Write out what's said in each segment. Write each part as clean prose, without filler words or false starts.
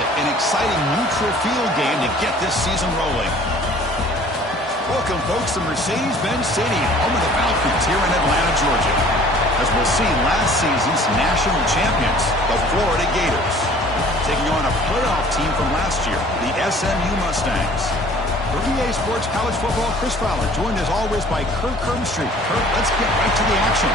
it. An exciting neutral field game to get this season rolling. Welcome, folks, to Mercedes-Benz Stadium, home of the Falcons here in Atlanta, Georgia. As we'll see last season's national champions, the Florida Gators, taking on a playoff team from last year, the SMU Mustangs. For EA Sports College Football, Chris Fowler, joined as always by Kirk Herbstreit. Kirk, let's get right to the action.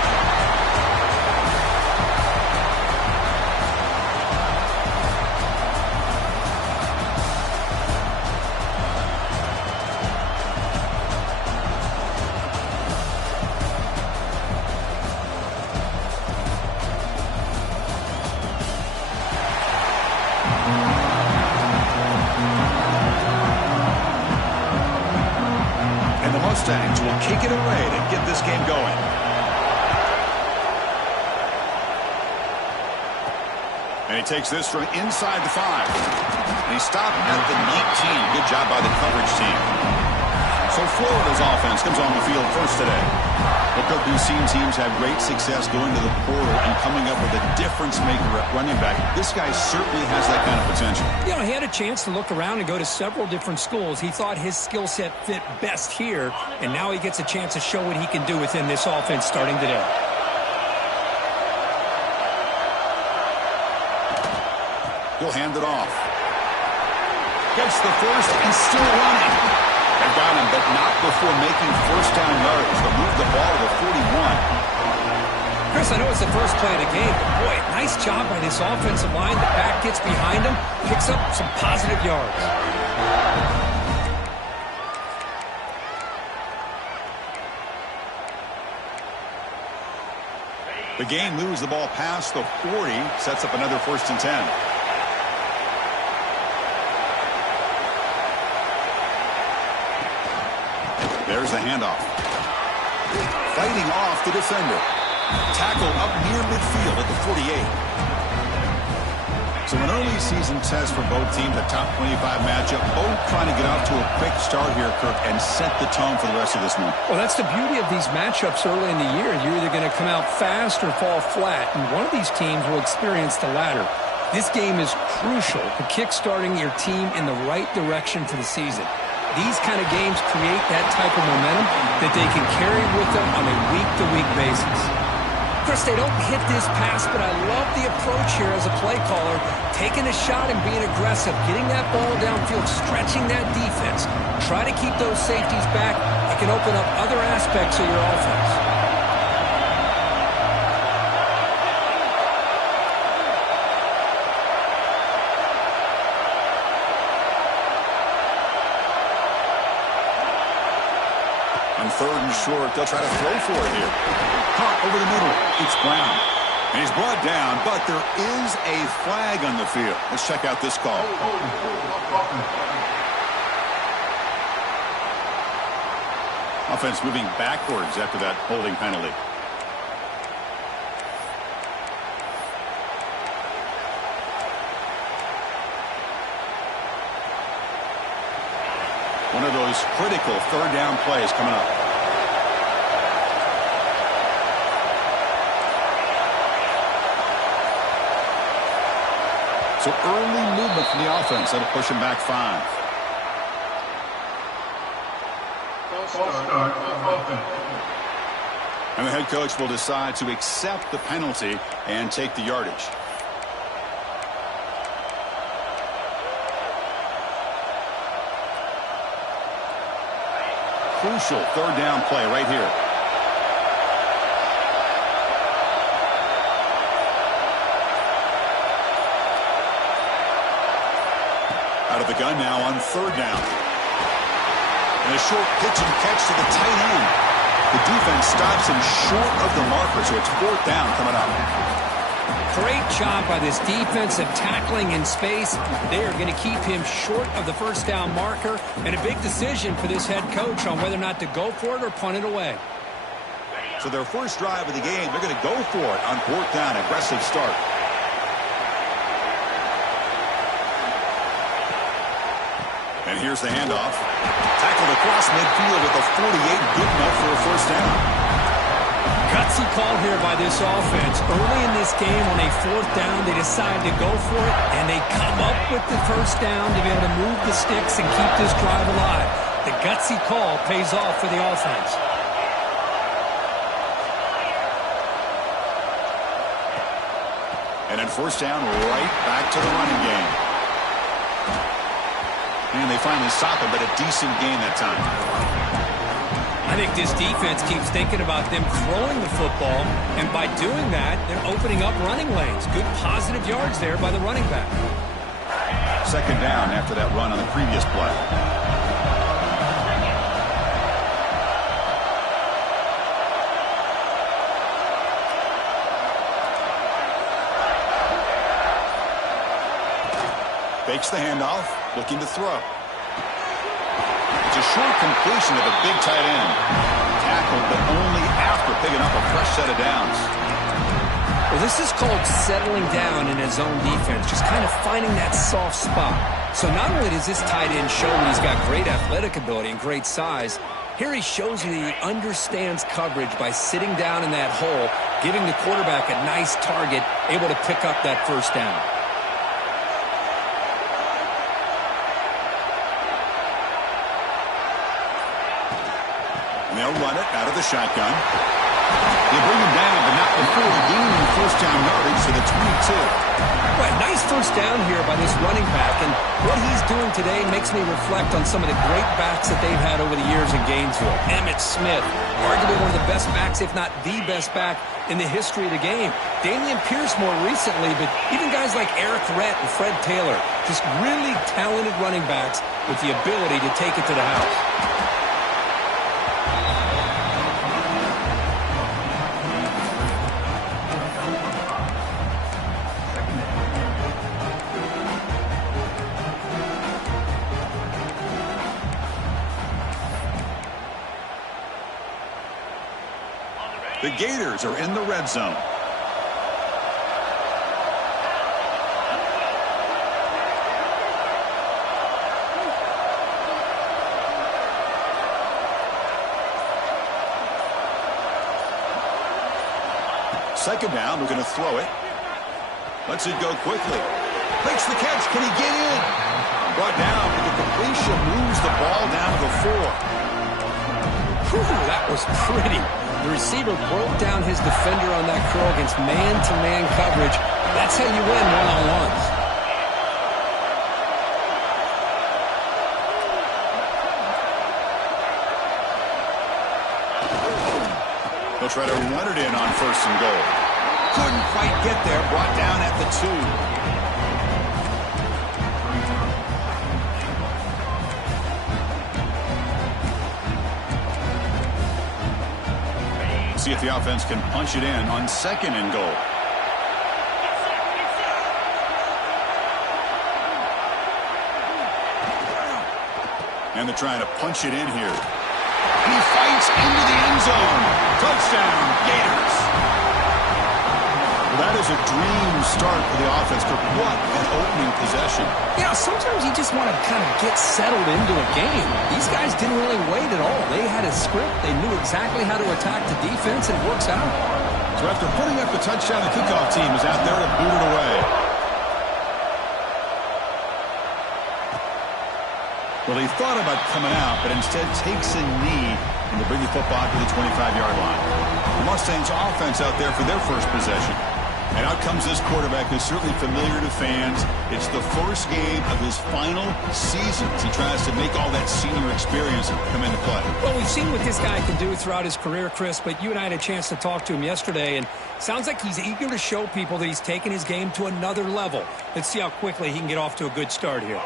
Mustangs will kick it away to get this game going. And he takes this from inside the 5. And he stopped at the 19. Good job by the coverage team. So Florida's offense comes on the field first today. Well, we've seen teams have great success going to the portal and coming up with a difference-maker at running back. This guy certainly has that kind of potential. You know, he had a chance to look around and go to several different schools. He thought his skill set fit best here, and now he gets a chance to show what he can do within this offense starting today. He'll hand it off. Gets the first and still running. They've got him, but not before making first down yards. They'll move the ball to the 41. Chris, I know it's the first play of the game, but boy, nice job by this offensive line. The back gets behind him, picks up some positive yards. The game moves the ball past the 40, sets up another 1st and 10. There's the handoff. Fighting off the defender. Tackle up near midfield at the 48. So an early season test for both teams, a top 25 matchup. Both trying to get off to a quick start here, Kirk, and set the tone for the rest of this one. Well, that's the beauty of these matchups early in the year. You're either going to come out fast or fall flat, and one of these teams will experience the latter. This game is crucial to kick-starting your team in the right direction for the season. These kind of games create that type of momentum that they can carry with them on a week-to-week basis. Chris, they don't hit this pass, but I love the approach here as a play caller, taking a shot and being aggressive, getting that ball downfield, stretching that defense. Try to keep those safeties back. It can open up other aspects of your offense. On 3rd and short, they'll try to throw for it here. Caught over the middle. It's Brown. And he's brought down, but there is a flag on the field. Let's check out this call. Offense moving backwards after that holding penalty. One of those critical 3rd down plays coming up. So early movement from the offense. That'll push him back 5. And the head coach will decide to accept the penalty and take the yardage. Crucial 3rd down play right here. Out of the gun now on 3rd down. And a short pitch and catch to the tight end. The defense stops him short of the marker, so it's 4th down coming up. Great job by this defensive tackling in space. They are going to keep him short of the 1st down marker, and a big decision for this head coach on whether or not to go for it or punt it away. So their first drive of the game, they're going to go for it on 4th down. Aggressive start. And here's the handoff. Tackled across midfield at the 48. Good enough for a 1st down. Gutsy call here by this offense. Early in this game on a 4th down, they decide to go for it, and they come up with the first down to be able to move the sticks and keep this drive alive. The gutsy call pays off for the offense. And then 1st down, right back to the running game. And they finally stop it, but a decent gain that time. I think this defense keeps thinking about them throwing the football, and by doing that, they're opening up running lanes. Good positive yards there by the running back. 2nd down after that run on the previous play. Fakes the handoff, looking to throw. It's a short completion of a big tight end. Tackled, but only after picking up a fresh set of downs. Well, this is called settling down in his own defense, just kind of finding that soft spot. So not only does this tight end show that he's got great athletic ability and great size, here he shows you that he understands coverage by sitting down in that hole, giving the quarterback a nice target, able to pick up that 1st down. They'll run it out of the shotgun. They bring him down, but not before gaining 1st down yardage to the 22. Well, nice 1st down here by this running back, and what he's doing today makes me reflect on some of the great backs that they've had over the years in Gainesville. Emmitt Smith, arguably one of the best backs, if not the best back in the history of the game. Damian Pierce more recently, but even guys like Eric Rhett and Fred Taylor, just really talented running backs with the ability to take it to the house. The Gators are in the red zone. Second down, we're going to throw it. Lets it go quickly. Makes the catch. Can he get in? Brought down with the completion. Moves the ball down to the 4. Whew, that was pretty. The receiver broke down his defender on that curl against man-to-man coverage. That's how you win one-on-ones. They'll try to run it in on 1st and goal. Couldn't quite get there. Brought down at the 2. See if the offense can punch it in on 2nd and goal. And they're trying to punch it in here. And he fights into the end zone. Touchdown, Gators. Well, that is a dream start for the offense, but what an opening possession. Yeah, sometimes you just want to kind of get settled into a game. These guys didn't really wait at all. They had a script. They knew exactly how to attack the defense, and it works out. So after putting up the touchdown, the kickoff team is out there to boot it away. Well, he thought about coming out, but instead takes a knee and to bring the football to the 25-yard line. The Mustangs offense out there for their first possession. And out comes this quarterback who's certainly familiar to fans. It's the first game of his final season as he tries to make all that senior experience come into play. Well, we've seen what this guy can do throughout his career, Chris, but you and I had a chance to talk to him yesterday, and sounds like he's eager to show people that he's taken his game to another level. Let's see how quickly he can get off to a good start here.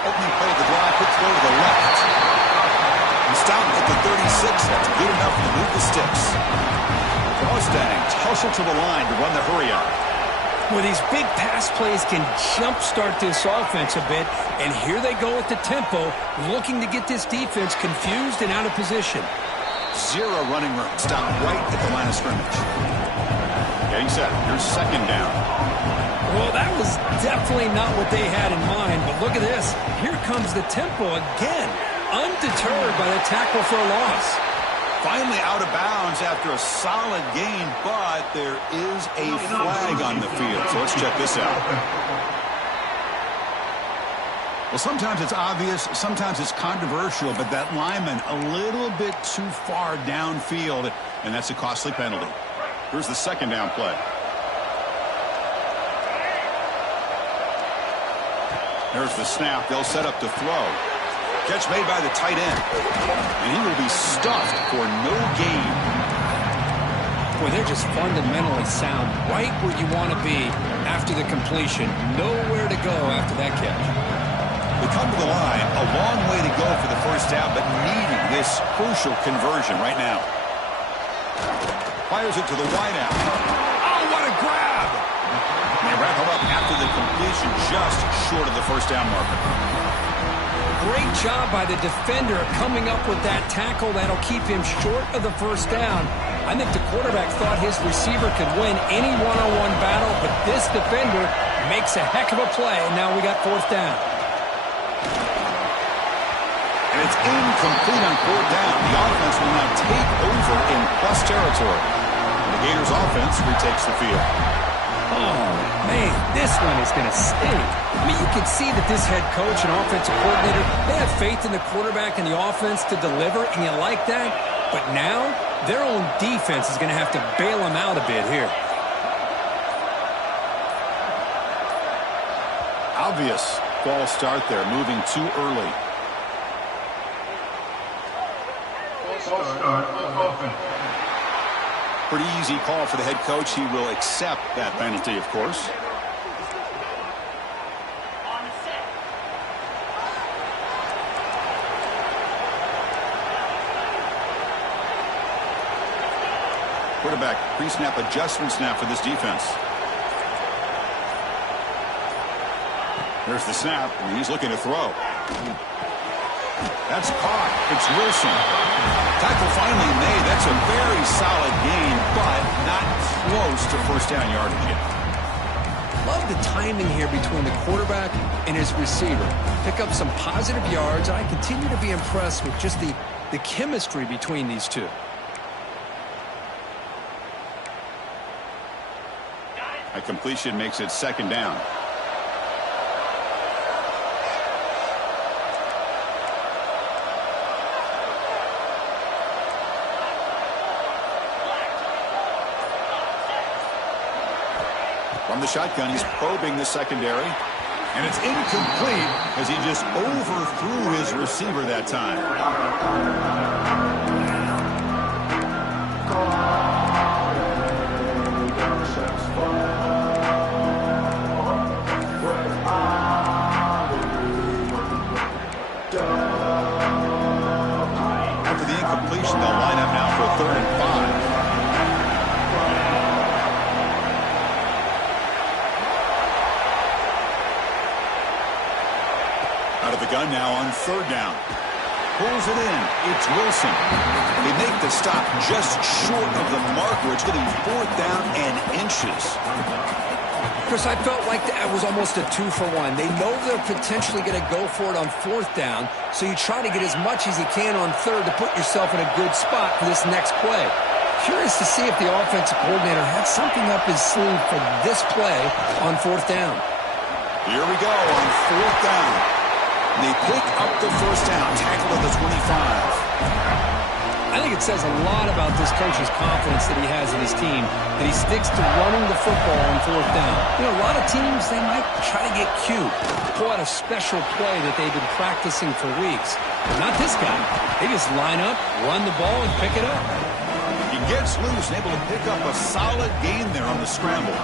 Opening play of the drive, quick throw to the left. And stopped at the 36. That's good enough to move the sticks. The Mustangs hustle to the line to run the hurry up. Well, these big pass plays can jumpstart this offense a bit, and here they go at the tempo, looking to get this defense confused and out of position. Zero running room. Stopped right at the line of scrimmage. Getting set. Here's 2nd down. Well, that was definitely not what they had in mind, but look at this. Here comes the tempo again, undeterred by the tackle for a loss. Finally out of bounds after a solid gain, but there is a flag on the field. So let's check this out. Well, sometimes it's obvious, sometimes it's controversial, but that lineman a little bit too far downfield, and that's a costly penalty. Here's the second down play. There's the snap. They'll set up to throw. Catch made by the tight end. And he will be stuffed for no gain. Boy, they're just fundamentally sound, right where you want to be after the completion. Nowhere to go after that catch. They come to the line. A long way to go for the first down, but needing this crucial conversion right now. Fires it to the wideout. Oh, what a grab! They wrap him up after the completion, just short of the first down marker. Great job by the defender coming up with that tackle that'll keep him short of the first down. I think the quarterback thought his receiver could win any one-on-one battle, but this defender makes a heck of a play, and now we got fourth down. And it's incomplete on fourth down. The offense will now take over in plus territory. The Gators offense retakes the field. Oh, man, this one is going to sting. I mean, you can see that this head coach and offensive coordinator, they have faith in the quarterback and the offense to deliver, and you like that. But now, their own defense is going to have to bail them out a bit here. Obvious false start there, moving too early. False start, offense. Pretty easy call for the head coach. He will accept that penalty, of course. Quarterback pre-snap adjustment snap for this defense. There's the snap, and he's looking to throw. That's caught. It's Wilson. Tackle finally made. That's a very solid gain, but not close to first down yardage yet. Love the timing here between the quarterback and his receiver. Pick up some positive yards. I continue to be impressed with just the chemistry between these two. A completion makes it second down. From the shotgun, he's probing the secondary. And it's incomplete as he just overthrew his receiver that time. After the incompletion, they'll line up now for a 3rd and 5. Out of the gun now on 3rd down. Pulls it in. It's Wilson. They make the stop just short of the marker. It's going to be 4th down and inches. Chris, I felt like that was almost a 2-for-1. They know they're potentially going to go for it on 4th down, so you try to get as much as you can on 3rd to put yourself in a good spot for this next play. Curious to see if the offensive coordinator had something up his sleeve for this play on 4th down. Here we go on 4th down. They pick up the first down, tackle at the 25. I think it says a lot about this coach's confidence that he has in his team, that he sticks to running the football on 4th down. You know, a lot of teams, they might try to get cute, pull out a special play that they've been practicing for weeks. But not this guy. They just line up, run the ball, and pick it up. He gets loose and able to pick up a solid gain there on the scramble.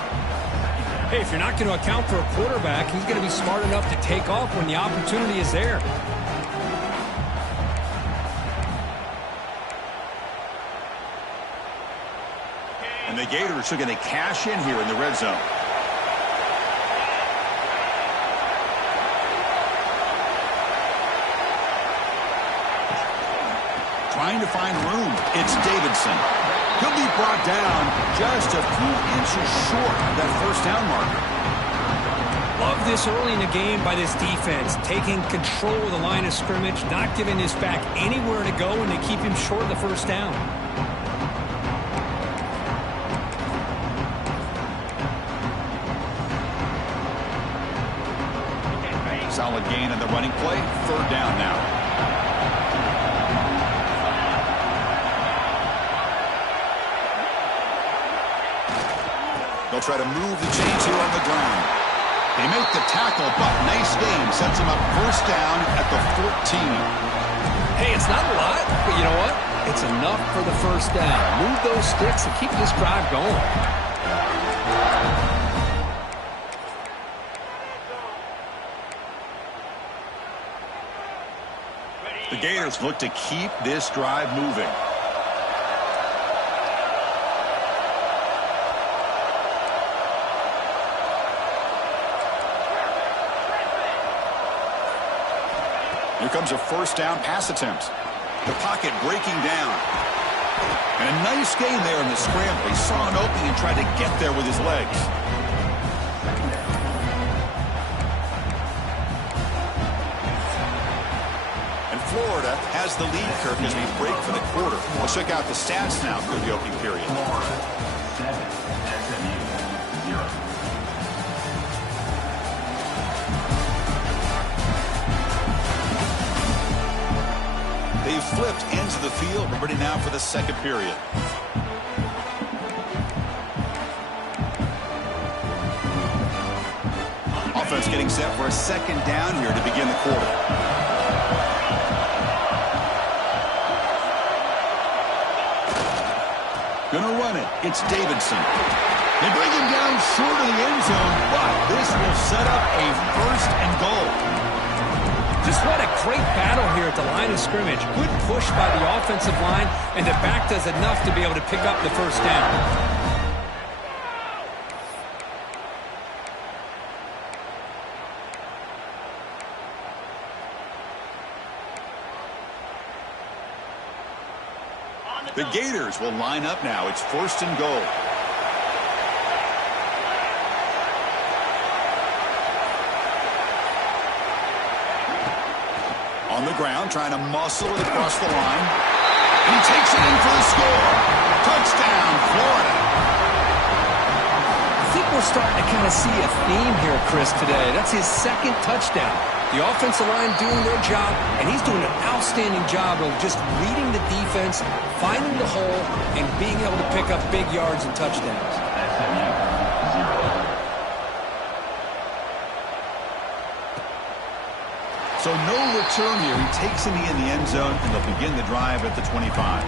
Hey, if you're not going to account for a quarterback, he's going to be smart enough to take off when the opportunity is there. And the Gators are going to cash in here in the red zone. Trying to find room. It's Davidson. He'll be brought down just a few inches short of that first down marker. Love this early in the game by this defense, taking control of the line of scrimmage, not giving his back anywhere to go, and they keep him short of the first down. Solid gain in the running play. Third down now. They'll try to move the chains here on the ground. They make the tackle, but nice game. Sets them up first down at the 14. Hey, it's not a lot, but you know what? It's enough for the first down. Move those sticks and keep this drive going. The Gators look to keep this drive moving. Here comes a first down pass attempt. The pocket breaking down. And a nice gain there in the scramble. He saw an opening and tried to get there with his legs. Florida has the lead, Kirk, as we break for the quarter. We'll check out the stats now for the opening period. Florida 7, SMU 0. They've flipped into the field. We're ready now for the second period. Offense getting set for a second down here to begin the quarter. Gonna run it. It's Davidson. They bring him down short of the end zone, but this will set up a first and goal. Just what a great battle here at the line of scrimmage. Good push by the offensive line, and the back does enough to be able to pick up the first down. The Gators will line up now. It's first and goal. On the ground, trying to muscle it across the line. And he takes it in for the score. Touchdown, Florida. I think we're starting to kind of see a theme here, Chris, today. That's his second touchdown. The offensive line doing their job, and he's doing an outstanding job of just reading the defense, finding the hole, and being able to pick up big yards and touchdowns. SMU 0. So no return here. He takes it in the end zone, and they'll begin the drive at the 25.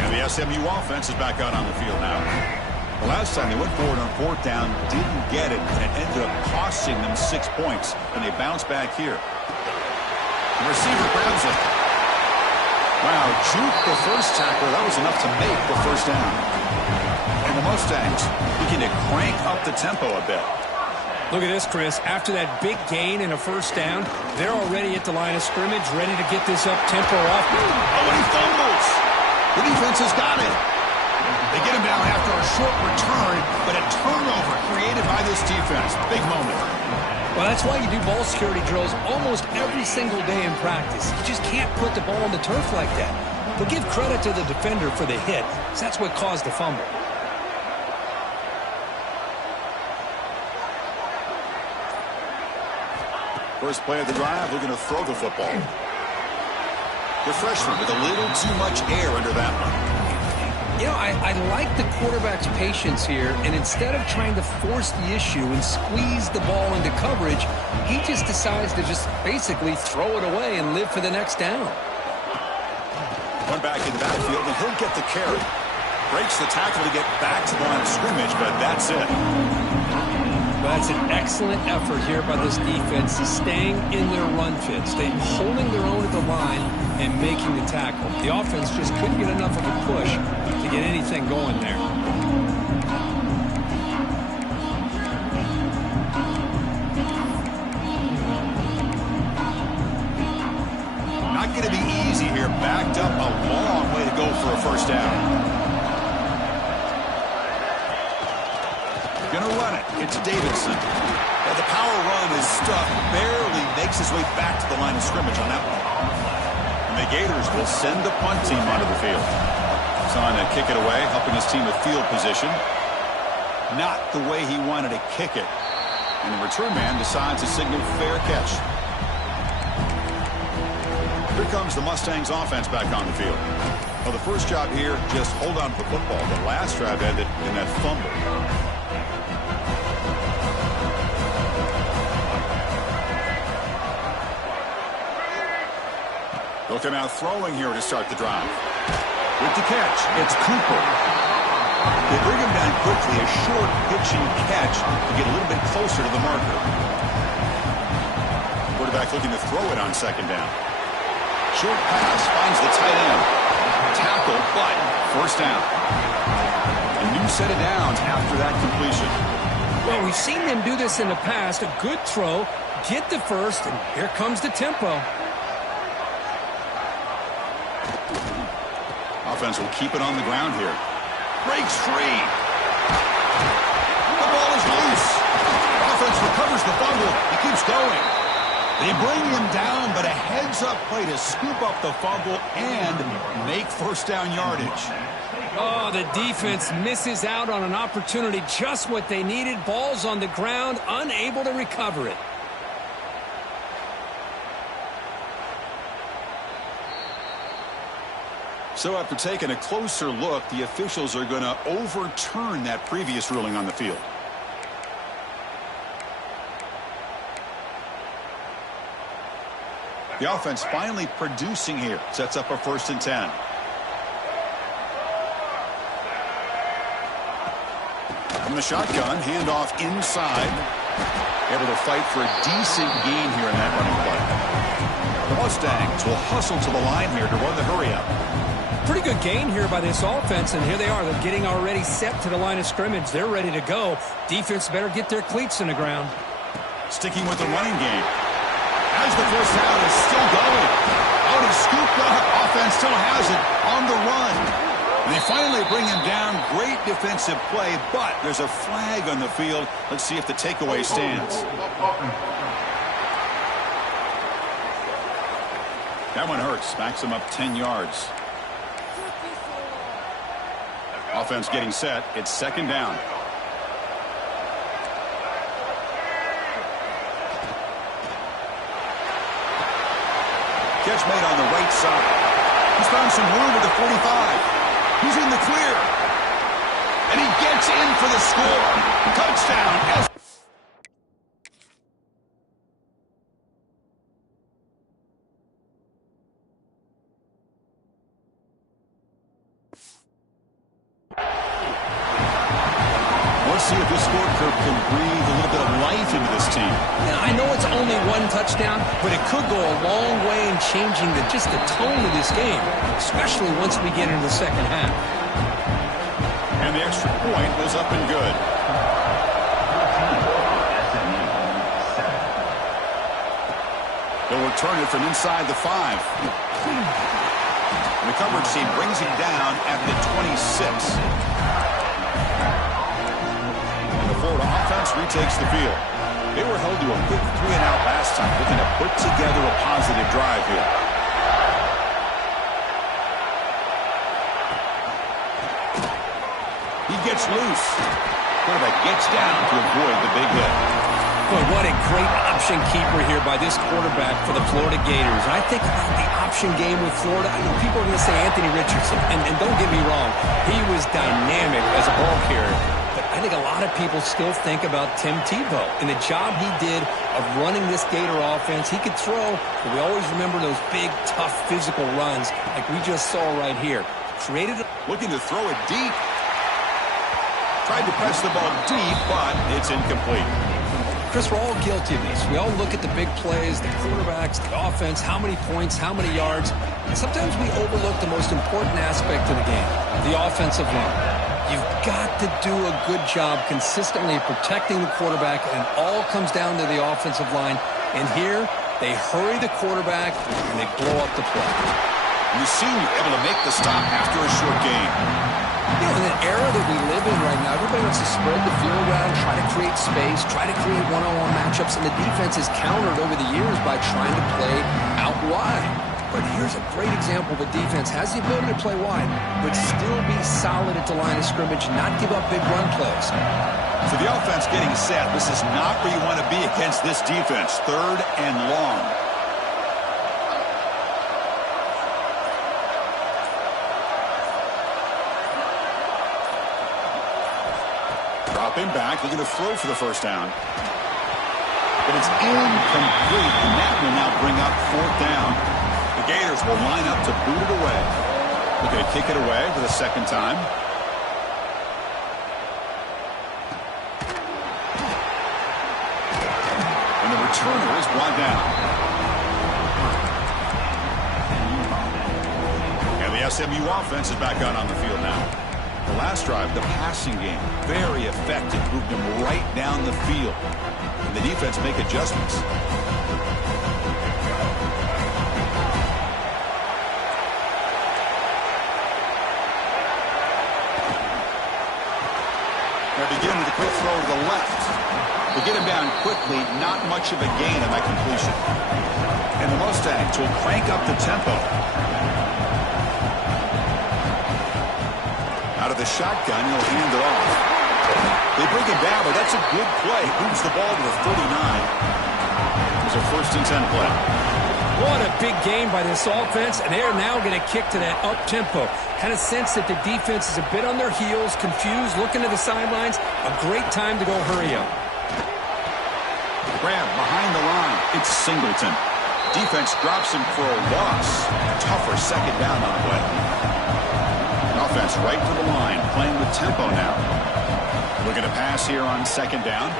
And the SMU offense is back out on the field now. The last time they went forward on fourth down, didn't get it, and it ended up costing them 6 points, and they bounce back here. The receiver grabs it. Wow, juke the first tackler. That was enough to make the first down. And the Mustangs begin to crank up the tempo a bit. Look at this, Chris. After that big gain and a first down, they're already at the line of scrimmage, ready to get this up-tempo off. Oh, and he fumbles. The defense has got it. They get him down after a short return, but a turnover created by this defense. Big moment. Well, that's why you do ball security drills almost every single day in practice. You just can't put the ball on the turf like that. But give credit to the defender for the hit, because that's what caused the fumble. First play of the drive, looking to throw the football. The freshman with a little too much air under that one. You know, I like the quarterback's patience here, and instead of trying to force the issue and squeeze the ball into coverage, he just decides to just basically throw it away and live for the next down. One back in the backfield, and he'll get the carry. Breaks the tackle to get back to the line of scrimmage, but that's it. Well, that's an excellent effort here by this defense, staying in their run fit, holding their own at the line and making the tackle. The offense just couldn't get enough of a push to get anything going there. Not going to be easy here. Backed up a long way to go for a first down. Gonna run it. It's Davidson. Yeah, the power run is stuffed, barely makes his way back to the line of scrimmage on that one. And the Gators will send the punt team onto the field. He's on to kick it away, helping his team with field position. Not the way he wanted to kick it. And the return man decides to signal fair catch. Here comes the Mustangs offense back on the field. Well, the first job here, just hold on to the football. The last drive ended in that fumble. They'll come out throwing here to start the drive. With the catch, it's Cooper. They bring him down quickly, a short pitch and catch to get a little bit closer to the marker. Quarterback looking to throw it on second down. Short pass finds the tight end. Tackle, but first down. A new set of downs after that completion. Well, we've seen them do this in the past. A good throw, get the first, and here comes the tempo. Offense will keep it on the ground here. Breaks free. The ball is loose. Offense recovers the fumble. He keeps going. They bring him down, but a heads-up play to scoop up the fumble and make first down yardage. Oh, the defense misses out on an opportunity, just what they needed. Ball's on the ground, unable to recover it. So after taking a closer look, the officials are going to overturn that previous ruling on the field. The offense finally producing here. Sets up a 1st and 10. From the shotgun, handoff inside. Able to fight for a decent gain here in that running play. The Mustangs will hustle to the line here to run the hurry-up. Pretty good gain here by this offense, and here they are. They're getting already set to the line of scrimmage. They're ready to go. Defense better get their cleats in the ground. Sticking with the running game. As the first down is still going. Out is scooped up. Offense still has it on the run. And they finally bring him down. Great defensive play, but there's a flag on the field. Let's see if the takeaway stands. That one hurts. Backs him up 10 yards. Offense getting set. It's second down. Catch made on the right side. He's found some room at the 45. He's in the clear. And he gets in for the score. Touchdown. Let's see if this score curve can breathe a little bit of life into this team. Yeah, I know it's only one touchdown, but it could go a long way in changing just the tone of this game, especially once we get into the second half. And the extra point was up and good. They'll return it from inside the 5. And the coverage team brings him down at the 26. Florida offense retakes the field. They were held to a quick 3-and-out last time, looking to put together a positive drive here. He gets loose. Quarterback gets down to avoid the big hit. Boy, what a great option keeper here by this quarterback for the Florida Gators. I think about the option game with Florida. I know people are going to say Anthony Richardson, and don't get me wrong, he was dynamic as a ball carrier. But I think a lot of people still think about Tim Tebow and the job he did of running this Gator offense. He could throw, but we always remember those big, tough, physical runs like we just saw right here. Created. Looking to throw it deep. Tried to press the ball deep, but it's incomplete. Chris, we're all guilty of this. We all look at the big plays, the quarterbacks, the offense, how many points, how many yards. And sometimes we overlook the most important aspect of the game, the offensive line. You've got to do a good job consistently protecting the quarterback, and it all comes down to the offensive line. And here, they hurry the quarterback, and they blow up the play. And the senior able to make the stop after a short game. Yeah, in an era that we live in right now, everybody wants to spread the field around, try to create space, try to create one-on-one matchups, and the defense has countered over the years by trying to play out wide. But here's a great example of a defense has the ability to play wide, but still be solid at the line of scrimmage, not give up big run plays. So the offense getting set. This is not where you want to be against this defense. 3rd and long. Dropping back, looking to throw for the first down. But it's incomplete, and that will now bring up 4th down. The Gators will line up to boot it away. Looking to kick it away for the 2nd time. And the returner is brought down. And the SMU offense is back out on the field now. The last drive, the passing game, very effective. Moved them right down the field. And the defense make adjustments. They begin with a quick throw to the left. They get him down quickly, not much of a gain on that completion. And the Mustangs will crank up the tempo. Out of the shotgun, he'll hand it off. They bring him down, but that's a good play. Moves the ball to the 39. It was a 1st and 10 play. What a big game by this offense, and they're now going to kick to that up-tempo. Kind of sense that the defense is a bit on their heels, confused, looking to the sidelines. A great time to go hurry up. Grab behind the line. It's Singleton. Defense drops him for a loss. Tougher 2nd down on the way. Offense right to the line, playing with tempo now. Looking to pass here on 2nd down.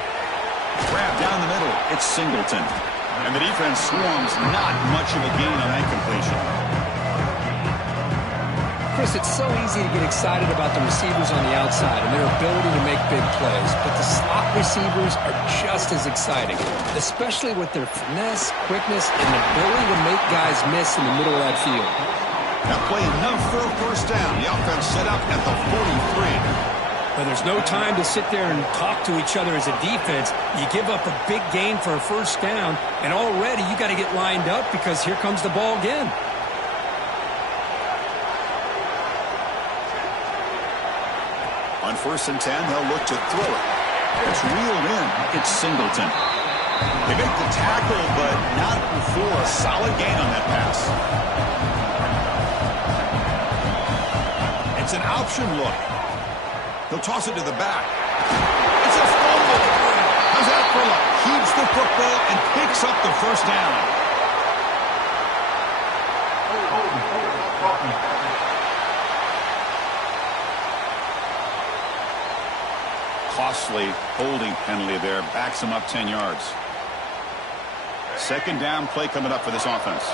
Grab down the middle. It's Singleton. And the defense swarms, not much of a gain on that completion. Chris, it's so easy to get excited about the receivers on the outside and their ability to make big plays, but the slot receivers are just as exciting, especially with their finesse, quickness, and ability to make guys miss in the middle of that field. That play enough for a 1st down. The offense set up at the 43. But there's no time to sit there and talk to each other as a defense. You give up a big gain for a 1st down, and already you got to get lined up because here comes the ball again. On 1st and 10, they'll look to throw it. It's reeled in. It's Singleton. They make the tackle, but not before a solid gain on that pass. It's an option look. He'll toss it to the back. It's a fumble. How's that for luck? Keeps the football and picks up the 1st down. Costly holding penalty there. Backs him up 10 yards. 2nd down play coming up for this offense.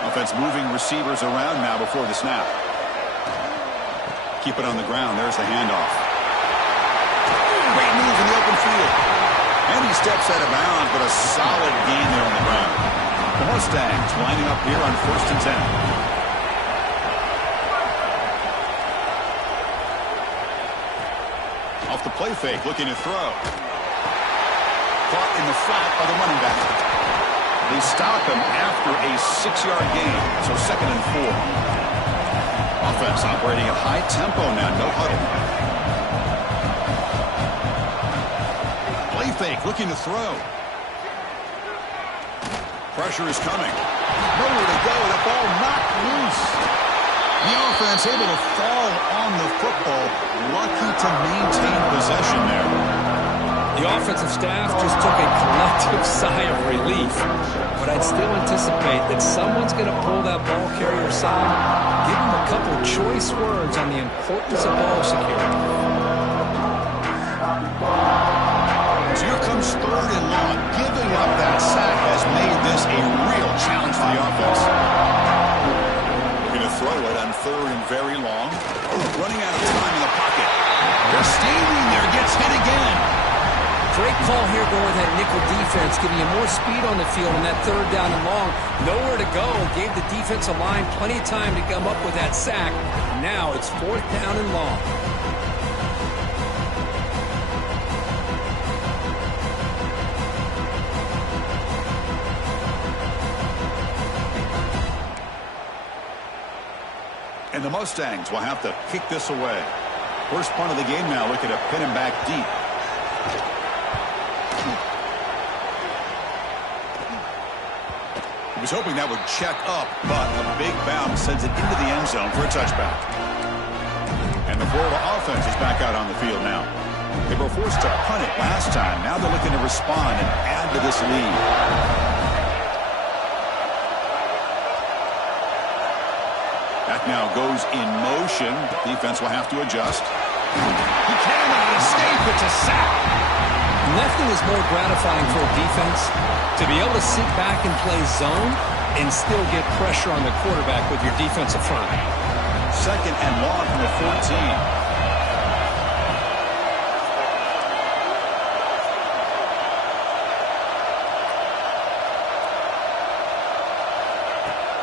Offense moving receivers around now before the snap. Keep it on the ground. There's the handoff. Great move in the open field. And he steps out of bounds, but a solid gain there on the ground. The Mustangs lining up here on 1st and 10. Off the play fake, looking to throw. Caught in the flat by the running back. They stop him after a 6-yard gain, so 2nd and 4. Offense operating at high tempo now, no huddle. Play fake, looking to throw. Pressure is coming. Nowhere to go, the ball knocked loose. The offense able to fall on the football, lucky to maintain possession there. The offensive staff just took a collective sigh of relief. But I'd still anticipate that someone's going to pull that ball carrier aside, give him a couple choice words on the importance of ball security. So here comes 3rd and long. Giving up that sack has made this a real challenge for the offense. Going to throw it on 3rd and very long. Running out of time in the pocket. They're standing there, gets hit again. Great call here going with that nickel defense, giving you more speed on the field on that third down and long. Nowhere to go. Gave the defensive line plenty of time to come up with that sack. Now it's fourth down and long. And the Mustangs will have to kick this away. First punt of the game now, looking to pin him back deep. He was hoping that would check up, but a big bounce sends it into the end zone for a touchback. And the Florida offense is back out on the field now. They were forced to punt it last time. Now they're looking to respond and add to this lead. Back now goes in motion. Defense will have to adjust. He cannot escape. It's a sack. Nothing is more gratifying for a defense to be able to sit back and play zone and still get pressure on the quarterback with your defensive front. Second and long from the 14.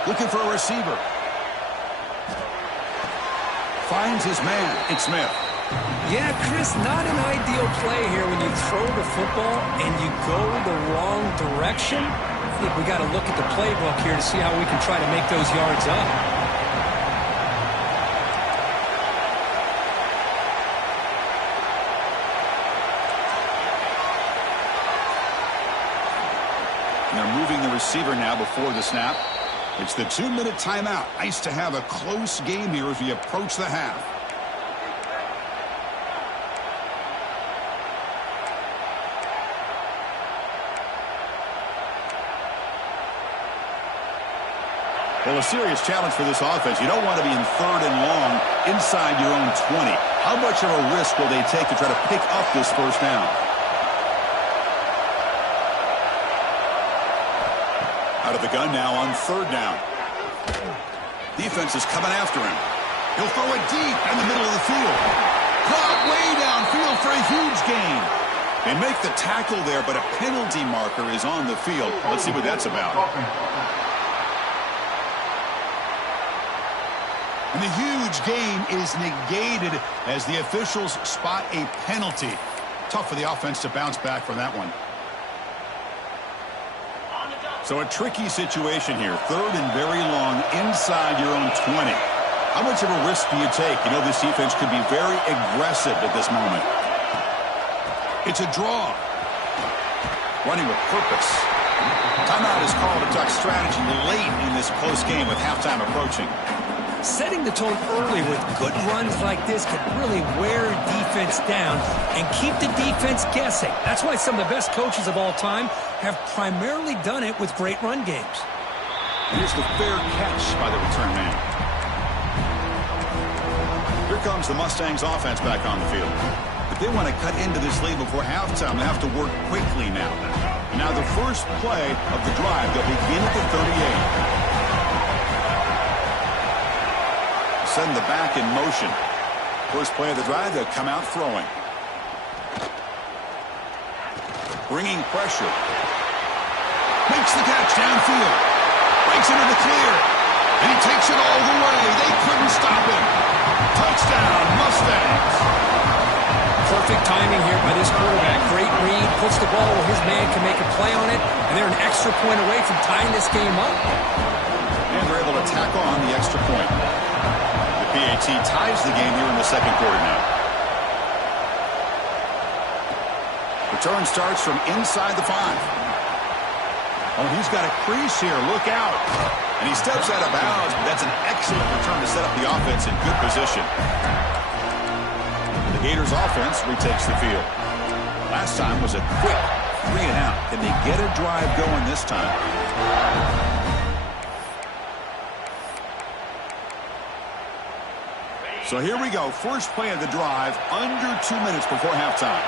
Looking for a receiver. Finds his man. It's Smith. Yeah, Chris, not an ideal play here when you throw the football and you go the wrong direction. I think we got to look at the playbook here to see how we can try to make those yards up. And they're moving the receiver now before the snap. It's the 2-minute timeout. Nice to have a close game here as we approach the half. Well, a serious challenge for this offense. You don't want to be in third and long inside your own 20. How much of a risk will they take to try to pick up this first down? Out of the gun now on third down. Defense is coming after him. He'll throw it deep in the middle of the field. Caught way downfield for a huge gain. They make the tackle there, but a penalty marker is on the field. Let's see what that's about. And the huge gain is negated as the officials spot a penalty. Tough for the offense to bounce back from that one. So a tricky situation here. Third and very long inside your own 20. How much of a risk do you take? You know this defense could be very aggressive at this moment. It's a draw. Running with purpose. Timeout is called to duck strategy late in this close game with halftime approaching. Setting the tone early with good runs like this can really wear defense down and keep the defense guessing. That's why some of the best coaches of all time have primarily done it with great run games. Here's the fair catch by the return man. Here comes the Mustangs offense back on the field. If they want to cut into this lead before halftime, they have to work quickly now. Now the first play of the drive, they'll begin at the 38. Send the back in motion. First play of the drive, they'll come out throwing. Bringing pressure. Makes the catch downfield. Breaks into the clear. And he takes it all the way. They couldn't stop him. Touchdown, Mustangs. Perfect timing here by this quarterback. Great read. Puts the ball where his man can make a play on it. And they're an extra point away from tying this game up. And they're able to tack on the extra point. PAT ties the game here in the second quarter now. Return starts from inside the 5. Oh, he's got a crease here. Look out. And he steps out of bounds, but that's an excellent return to set up the offense in good position. The Gators offense retakes the field. Last time was a quick 3 and out. Can they get a drive going this time? So here we go. First play of the drive, under 2 minutes before halftime.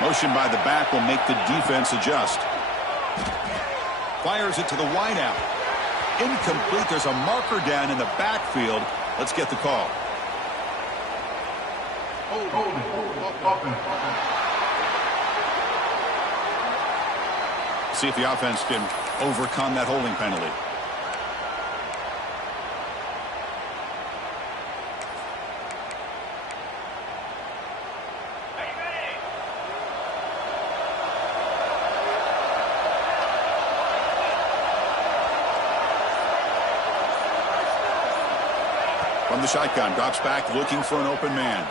Motion by the back will make the defense adjust. Fires it to the wideout. Incomplete. There's a marker down in the backfield. Let's get the call. See if the offense can overcome that holding penalty. From the shotgun, drops back, looking for an open man.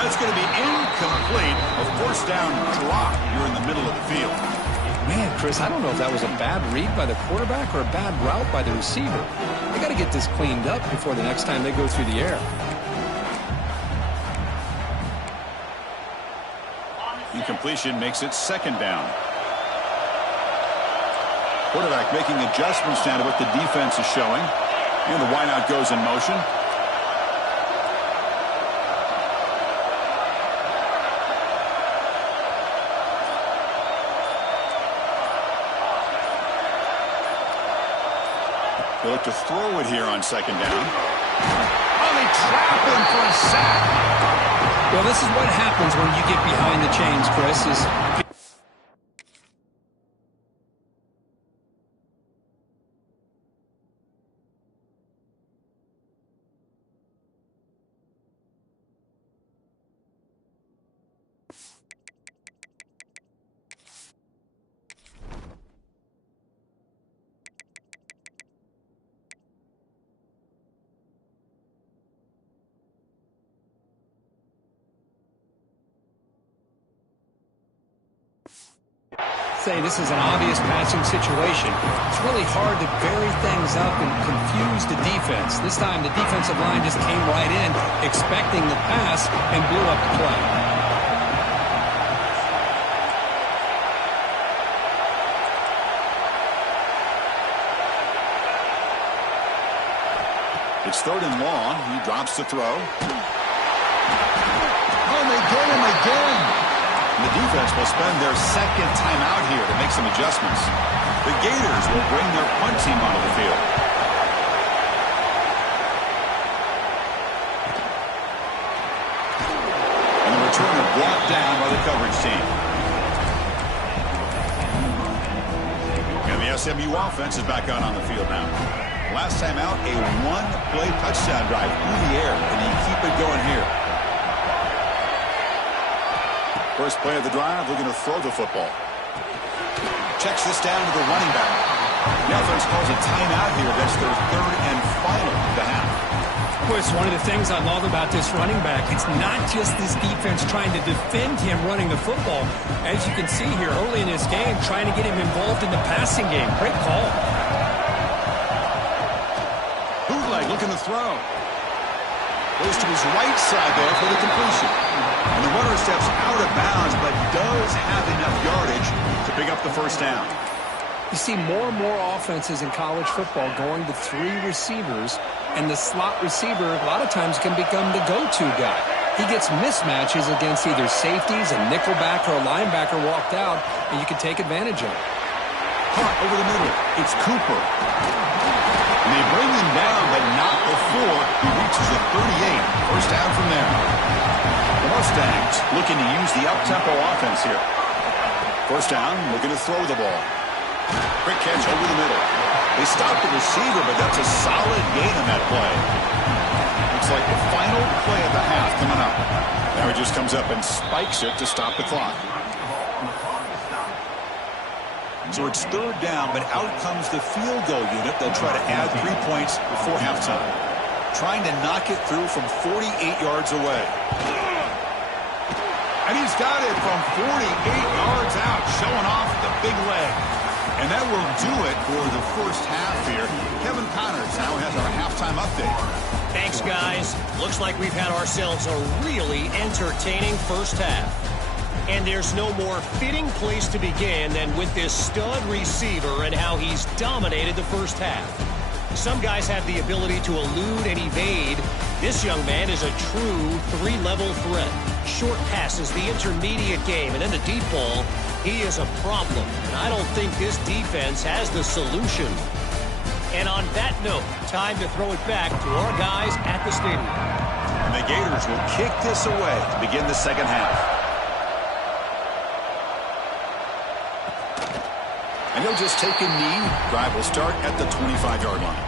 That's going to be incomplete. A first down drop. You're in the middle of the field. Man, Chris, I don't know if that was a bad read by the quarterback or a bad route by the receiver. They got to get this cleaned up before the next time they go through the air. Incompletion makes it second down. Quarterback making adjustments down to what the defense is showing. And the wideout goes in motion. They look to throw it here on second down. Oh, they trap him for a sack. Well, this is what happens when you get behind the chains, Chris. This is an obvious passing situation. It's really hard to vary things up and confuse the defense. This time the defensive line just came right in expecting the pass and blew up the play. It's third and long. He drops the throw. Oh, they get him again. The defense will spend their second timeout here to make some adjustments. The Gators will bring their punt team onto the field. And the returner brought down by the coverage team. And the SMU offense is back out on the field now. Last time out, a one-play touchdown drive through the air. Can he keep it going here? First play of the drive, looking to throw the football. Checks this down to the running back. The offense calls a timeout here. That's their third and final of the half. Chris, one of the things I love about this running back, it's not just this defense trying to defend him running the football. As you can see here early in this game, trying to get him involved in the passing game. Great call. Bootleg looking to throw. Goes to his right side there for the completion. And the runner steps out of bounds, but does have enough yardage to pick up the first down. You see more and more offenses in college football going to three receivers, and the slot receiver a lot of times can become the go-to guy. He gets mismatches against either safeties, a nickelback, or a linebacker walked out, and you can take advantage of it. Caught over the middle. It's Cooper. And they bring him down, but not before he reaches the 38. First down from there. The Mustangs looking to use the up-tempo offense here. First down, looking to throw the ball. Quick catch over the middle. They stopped the receiver, but that's a solid gain on that play. Looks like the final play of the half coming up. Now he just comes up and spikes it to stop the clock. So it's third down, but out comes the field goal unit. They'll try to add 3 points before halftime. Trying to knock it through from 48 yards away. And he's got it from 48 yards out, showing off the big leg. And that will do it for the first half here. Kevin Connors now has our halftime update. Thanks, guys. Looks like we've had ourselves a really entertaining first half. And there's no more fitting place to begin than with this stud receiver and how he's dominated the first half. Some guys have the ability to elude and evade. This young man is a true three-level threat. Short passes, the intermediate game, and then the deep ball. He is a problem, and I don't think this defense has the solution. And on that note, time to throw it back to our guys at the stadium. And the Gators will kick this away to begin the second half. And he'll just take a knee. Drive will start at the 25-yard line.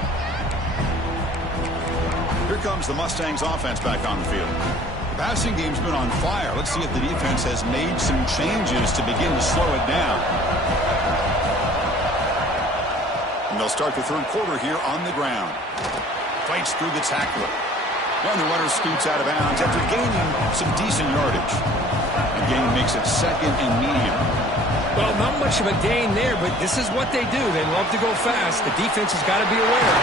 Here comes the Mustangs offense back on the field. The passing game's been on fire. Let's see if the defense has made some changes to begin to slow it down. And they'll start the third quarter here on the ground. Fights through the tackler. And the runner scoots out of bounds after gaining some decent yardage. The gain makes it second and medium. Well, not much of a gain there, but this is what they do. They love to go fast. The defense has got to be aware.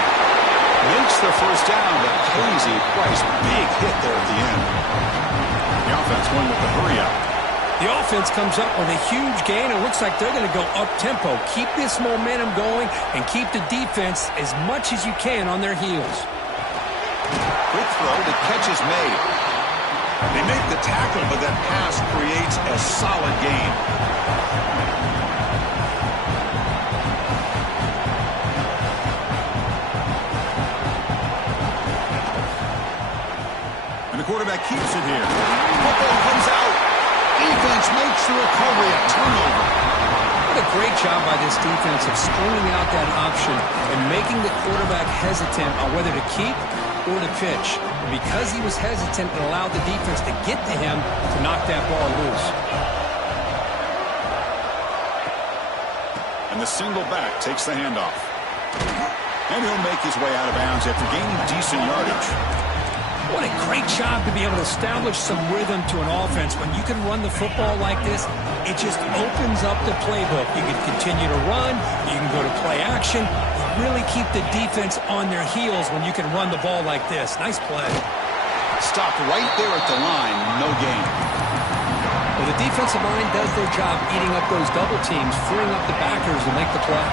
Makes the first down, but pays a price. Big hit there at the end. The offense going with the hurry up. The offense comes up with a huge gain. It looks like they're going to go up-tempo. Keep this momentum going and keep the defense as much as you can on their heels. Quick throw, the catch is made. They make the tackle, but that pass creates a solid gain. And the quarterback keeps it here. Football comes out. Defense makes the recovery a turnover. What a great job by this defense of stringing out that option and making the quarterback hesitant on whether to keep or to pitch. And because he was hesitant, it allowed the defense to get to him to knock that ball loose. And the single back takes the handoff. And he'll make his way out of bounds after gaining decent yardage. What a great job to be able to establish some rhythm to an offense. When you can run the football like this, it just opens up the playbook. You can continue to run. You can go to play action. Really keep the defense on their heels when you can run the ball like this. Nice play. Stopped right there at the line. No gain. Well, the defensive line does their job eating up those double teams, freeing up the backers to make the play.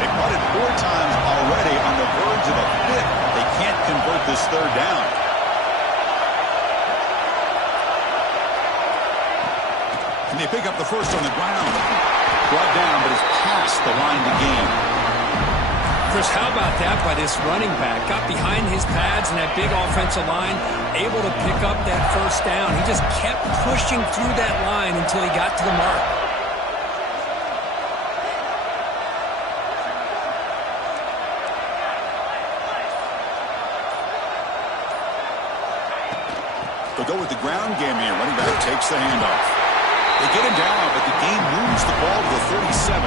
They punted 4 times already on the verge of a fifth. They can't convert this third down. And they pick up the first on the ground. Brought down, but is past the line to gain. Chris, how about that by this running back? Got behind his pads and that big offensive line, able to pick up that first down. He just kept pushing through that line until he got to the mark. They'll go with the ground game here. Running back takes the handoff. They get him down, but the game moves the ball to the 37.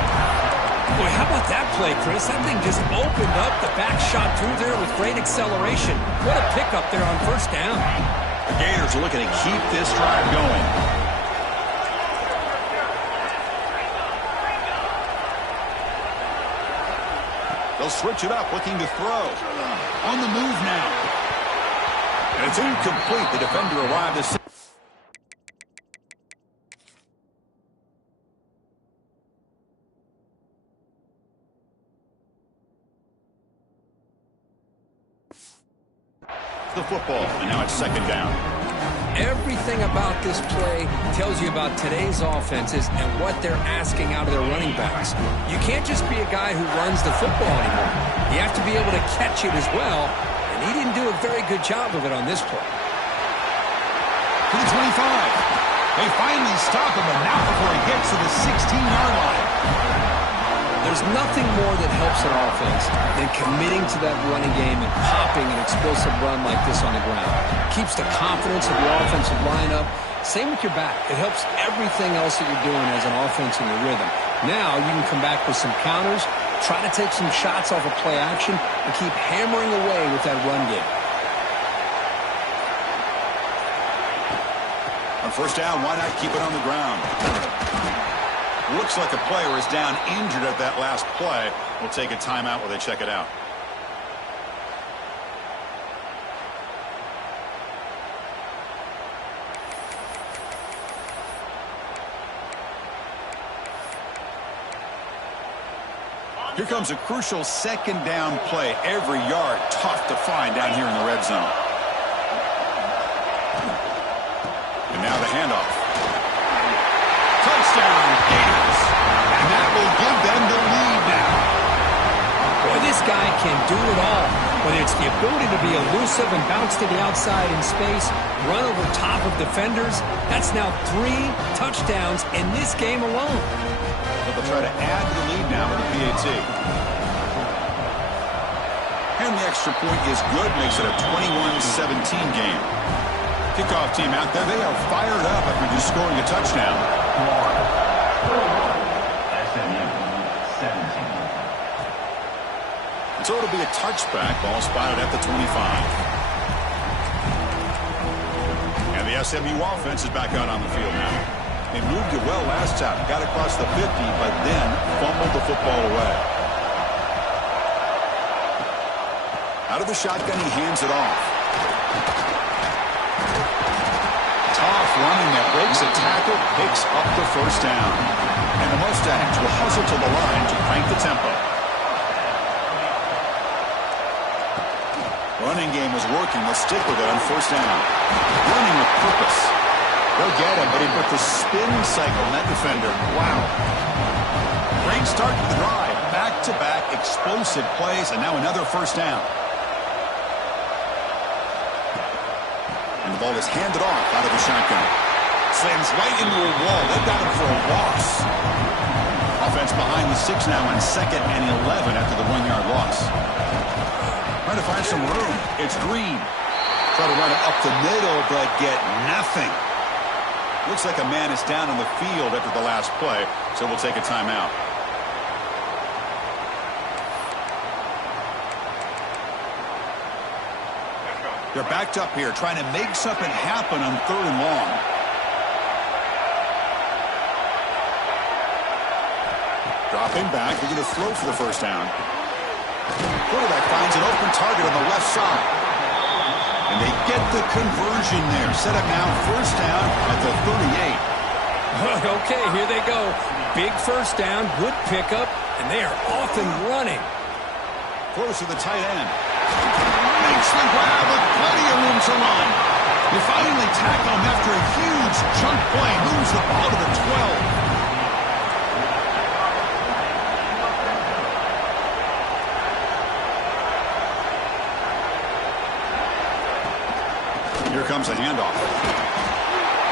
Boy, how about that play, Chris? That thing just opened up. The back shot through there with great acceleration. What a pickup there on first down. The Gators are looking to keep this drive going. They'll switch it up, looking to throw. On the move now. And it's incomplete. The defender arrived at the football, and now it's second down. Everything about this play tells you about today's offenses and what they're asking out of their running backs. You can't just be a guy who runs the football anymore. You have to be able to catch it as well, and he didn't do a very good job of it on this play. To the 25. They finally stop him, and now before he gets to the 16-yard line. There's nothing more that helps an offense than committing to that running game and popping an explosive run like this on the ground. Keeps the confidence of your offensive lineup. Same with your back. It helps everything else that you're doing as an offense in your rhythm. Now you can come back with some counters, try to take some shots off of play action, and keep hammering away with that run game. On first down, why not keep it on the ground? Looks like a player is down injured at that last play. We'll take a timeout while they check it out. Here comes a crucial second down play. Every yard tough to find down here in the red zone. And now the handoff. Touchdown, Gators. And that will give them the lead now. Boy, this guy can do it all. Whether it's the ability to be elusive and bounce to the outside in space, run over top of defenders, that's now 3 touchdowns in this game alone. The They'll try to add to the lead now with the PAT. And the extra point is good, makes it a 21-17 game. Kickoff team out there, they are fired up after just scoring a touchdown. SMU 17. So it'll be a touchback, ball spotted at the 25. And the SMU offense is back out on the field now. They moved it well last time, got across the 50, but then fumbled the football away. Out of the shotgun, he hands it off. Tough running that breaks a tackle, picks up the first down. And the Mustangs will hustle to the line to crank the tempo. Running game was working. They'll stick with it on first down. Running with purpose. They'll get him, but he put the spin cycle on that defender. Wow. Great start to the drive. Back-to-back explosive plays, and now another first down. And the ball is handed off out of the shotgun. Slams right into a wall. They've got him for a loss. Offense behind the 6 now on 2nd and 11 after the 1-yard loss. Trying to find some room. It's Green. Try to run it up the middle, but get nothing. Looks like a man is down on the field after the last play, so we'll take a timeout. They're backed up here, trying to make something happen on 3rd and long. Dropping back, they're going to throw for the first down. Quarterback finds an open target on the left side. And they get the conversion there. Set up now, first down at the 38. Okay, here they go. Big first down, good pickup, and they are off and running. Close to the tight end. Makes the grab with plenty of room to run. They finally tackle him after a huge chunk play. Moves the ball to the 12. Here comes a handoff.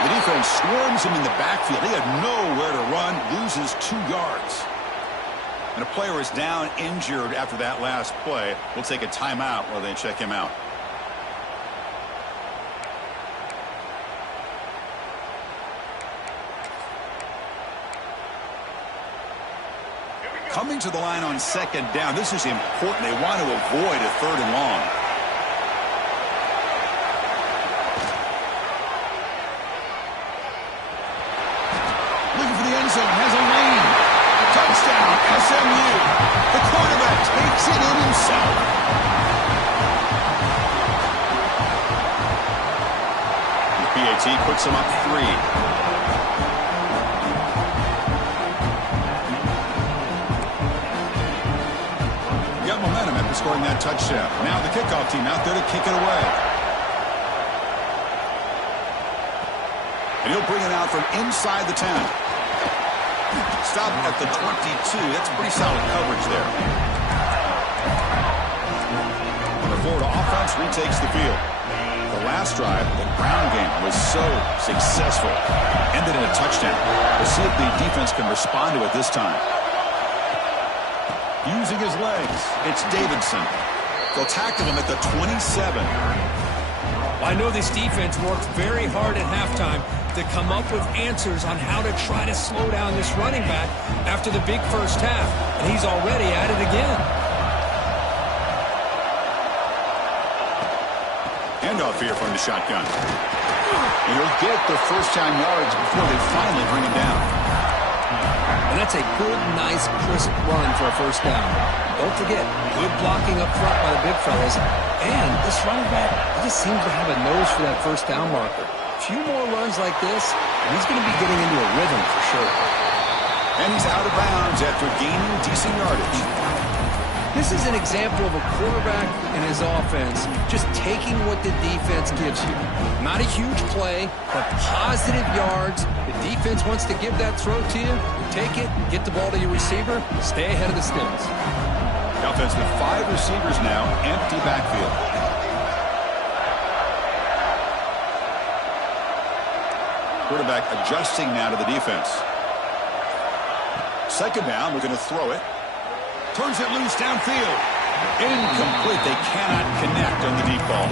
The defense swarms him in the backfield. He had nowhere to run, loses 2 yards. And a player is down injured after that last play. We'll take a timeout while they check him out. Coming to the line on 2nd down. This is important. They want to avoid a 3rd and long. Zone has a lane. Touchdown, SMU. The quarterback takes it in himself. The PAT puts him up 3. Got momentum after scoring that touchdown. Now the kickoff team out there to kick it away. And he'll bring it out from inside the 10. Stop at the 22. That's pretty solid coverage there. The Florida offense retakes the field. The last drive, the ground game was so successful. Ended in a touchdown. We'll see if the defense can respond to it this time. Using his legs, it's Davidson. They'll tackle him at the 27. I know this defense worked very hard at halftime to come up with answers on how to try to slow down this running back after the big first half. And he's already at it again. Handoff here from the shotgun. And he'll get the first down yards before they finally bring him down. And that's a good, nice, crisp run for a first down. Don't forget, good blocking up front by the big fellas. And this running back, he just seems to have a nose for that first down marker. A few more runs like this, and he's going to be getting into a rhythm for sure. And he's out of bounds after gaining decent yardage. This is an example of a quarterback and his offense just taking what the defense gives you. Not a huge play, but positive yards. The defense wants to give that throw to you. You take it, get the ball to your receiver, stay ahead of the stills. The offense with 5 receivers now, empty backfield. Quarterback adjusting now to the defense. Second down, we're going to throw it. Turns it loose downfield. Incomplete. They cannot connect on the deep ball.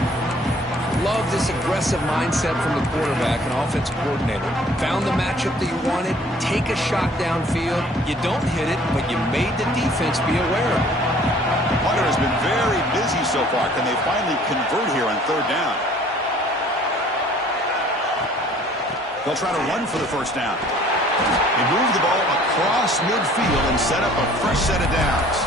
Love this aggressive mindset from the quarterback and offensive coordinator. Found the matchup that you wanted. Take a shot downfield. You don't hit it, but you made the defense be aware of it. Hunter has been very busy so far. Can they finally convert here on third down? They'll try to run for the first down. They move the ball across midfield and set up a fresh set of downs.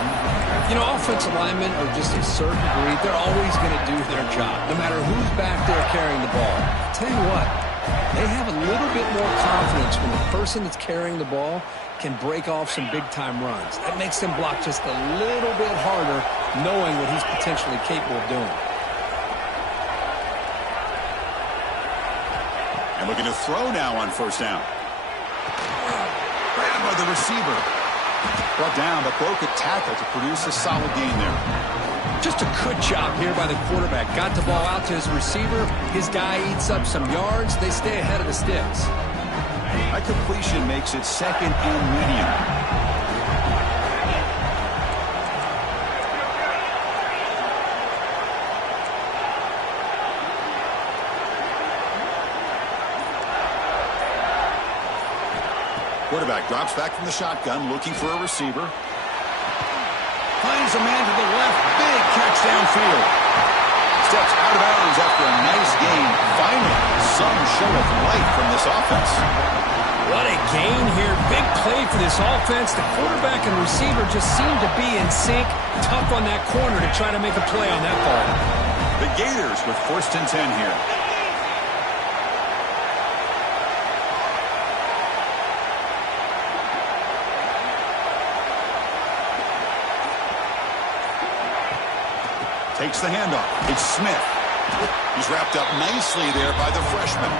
You know, offensive linemen are just a certain breed. They're always going to do their job, no matter who's back there carrying the ball. I'll tell you what, they have a little bit more confidence when the person that's carrying the ball can break off some big-time runs. That makes them block just a little bit harder, knowing what he's potentially capable of doing. And looking to throw now on first down. Grabbed by the receiver. Brought down, but broke a tackle to produce a solid gain there. Just a good job here by the quarterback. Got the ball out to his receiver. His guy eats up some yards. They stay ahead of the sticks. That completion makes it second and medium. Quarterback drops back from the shotgun, looking for a receiver. Finds a man to the left. Big catch downfield. Steps out of bounds after a nice gain. Finally, some show of life from this offense. What a gain here. Big play for this offense. The quarterback and receiver just seem to be in sync. Tough on that corner to try to make a play on that ball. The Gators with 1st and 10 here. Takes the handoff. It's Smith. He's wrapped up nicely there by the freshman.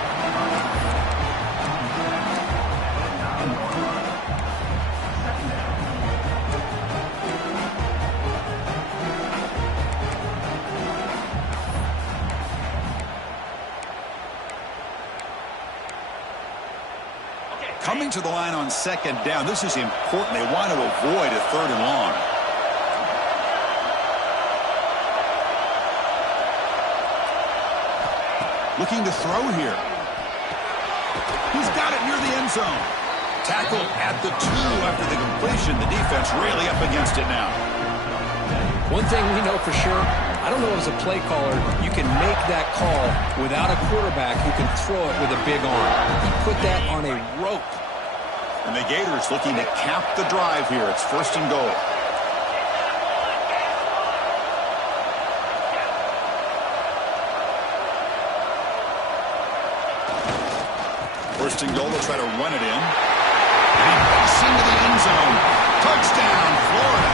Coming to the line on second down. This is important. They want to avoid a third and long. Looking to throw here. He's got it near the end zone. Tackled at the 2 after the completion. The defense really up against it now. One thing we know for sure, I don't know as a play caller, you can make that call without a quarterback who can throw it with a big arm. He put that on a rope. And the Gators looking to cap the drive here. It's 1st and goal. First and goal, they'll try to run it in. And he busts into the end zone. Touchdown, Florida.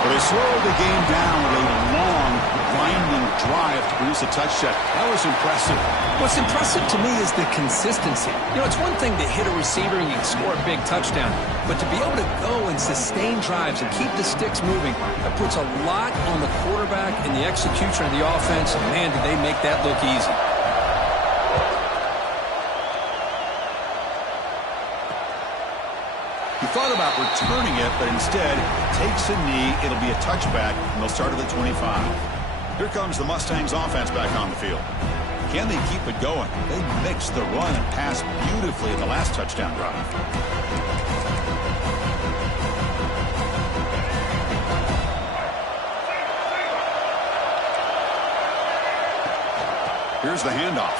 Well, they slowed the game down with a long, winding drive to produce a touchdown. That was impressive. What's impressive to me is the consistency. You know, it's one thing to hit a receiver and you can score a big touchdown, but to be able to go and sustain drives and keep the sticks moving, that puts a lot on the quarterback and the execution of the offense. And man, did they make that look easy. He thought about returning it, but instead takes a knee. It'll be a touchback, and they'll start at the 25. Here comes the Mustangs offense back on the field. Can they keep it going? They mixed the run and pass beautifully in the last touchdown drive. Here's the handoff.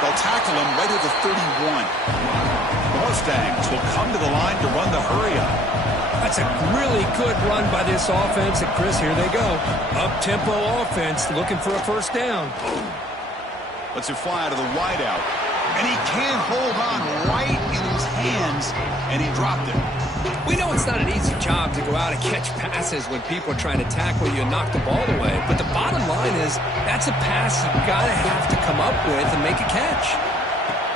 They'll tackle him right at the 31. The Mustangs will come to the line to run the hurry-up. That's a really good run by this offense. And, Chris, here they go. Up-tempo offense looking for a first down. Lets it fly to the wideout. And he can't hold on right in his hands, and he dropped it. We know it's not an easy job to go out and catch passes when people are trying to tackle you and knock the ball away. But the bottom line is that's a pass you've got to have to come up with and make a catch.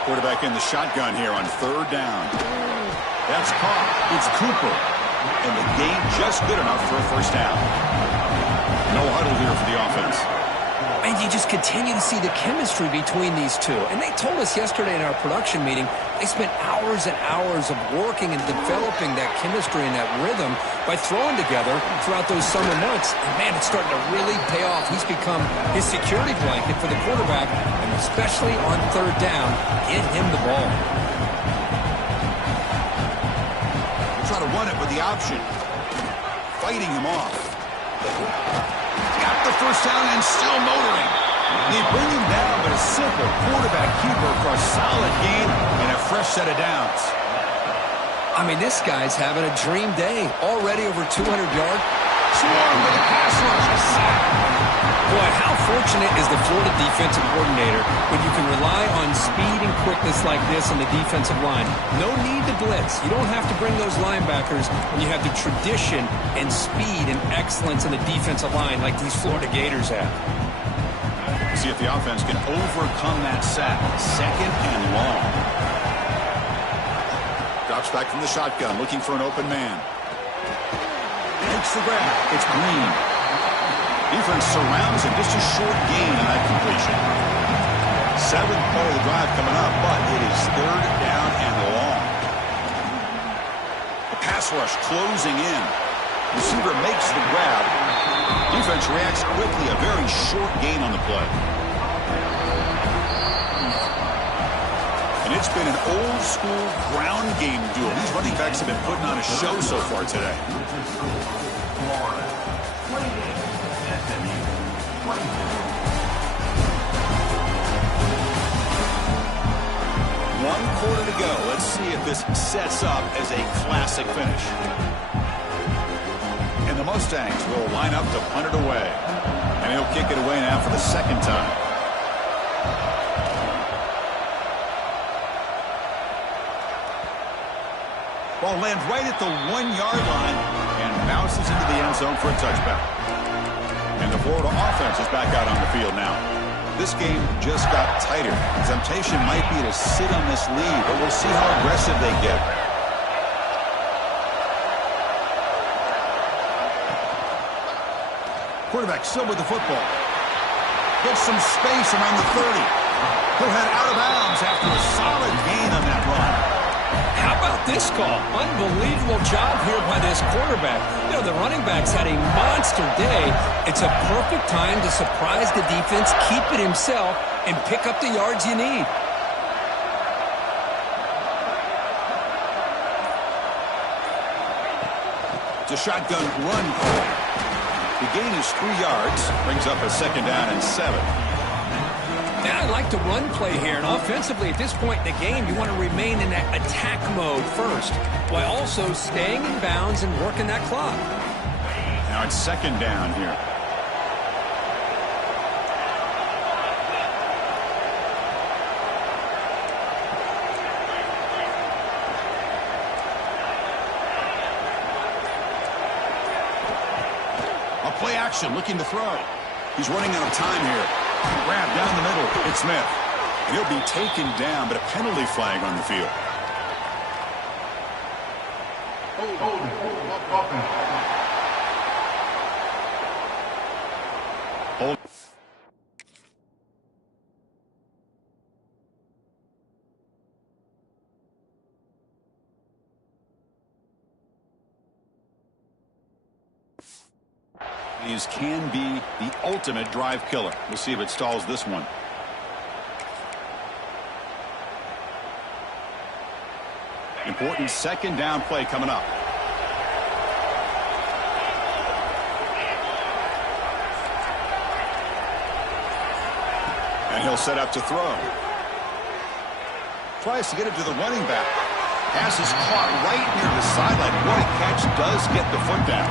Quarterback in the shotgun here on third down. That's caught. It's Cooper. And the gain just good enough for a first down. No huddle here for the offense. And you just continue to see the chemistry between these two. And they told us yesterday in our production meeting, they spent hours and hours of working and developing that chemistry and that rhythm by throwing together throughout those summer months. And, man, it's starting to really pay off. He's become his security blanket for the quarterback, and especially on third down, get him the ball. Try to run it with the option. Fighting him off. Got the first down and still motoring. They bring him down, but a simple quarterback keeper for a solid gain and a fresh set of downs. I mean, this guy's having a dream day. Already over 200 yards. Swarm with a pass rush. A sack. Boy, how fortunate is the Florida defensive coordinator when you can rely on speed and quickness like this on the defensive line. No need to blitz. You don't have to bring those linebackers when you have the tradition and speed and excellence on the defensive line like these Florida Gators have. See if the offense can overcome that sack. Second and long. Drops back from the shotgun, looking for an open man. Makes the grab. It's Green. Defense surrounds him. Just a short gain on that completion. Seventh play of the drive coming up, but it is third down and long. The pass rush closing in. Receiver makes the grab. Defense reacts quickly. A very short gain on the play. And it's been an old-school ground game duel. These running backs have been putting on a show so far today. One quarter to go. Let's see if this sets up as a classic finish. And the Mustangs will line up to punt it away. And he'll kick it away now for the second time. Ball lands right at the 1-yard line and bounces into the end zone for a touchback. And the Florida offense is back out on the field now. This game just got tighter. The temptation might be to sit on this lead, but we'll see how aggressive they get. Quarterback still with the football. Gets some space around the 30. He'll head out of bounds after a solid gain on that run. How about this call? Unbelievable job here by this quarterback. You know, the running back's had a monster day. It's a perfect time to surprise the defense, keep it himself, and pick up the yards you need. It's a shotgun run call. The gain is 3 yards, brings up a second down and 7. Now I like the run play here, and offensively at this point in the game, you want to remain in that attack mode first, while also staying in bounds and working that clock. Now it's second down here. A play action, looking to throw. He's running out of time here. Grab down the middle. It's Smith. And he'll be taken down, but a penalty flag on the field. Hold. These can be the ultimate drive killer. We'll see if it stalls this one. Important second down play coming up. And he'll set up to throw. Tries to get it to the running back. Pass is caught right near the sideline. What a catch. Does get the foot down.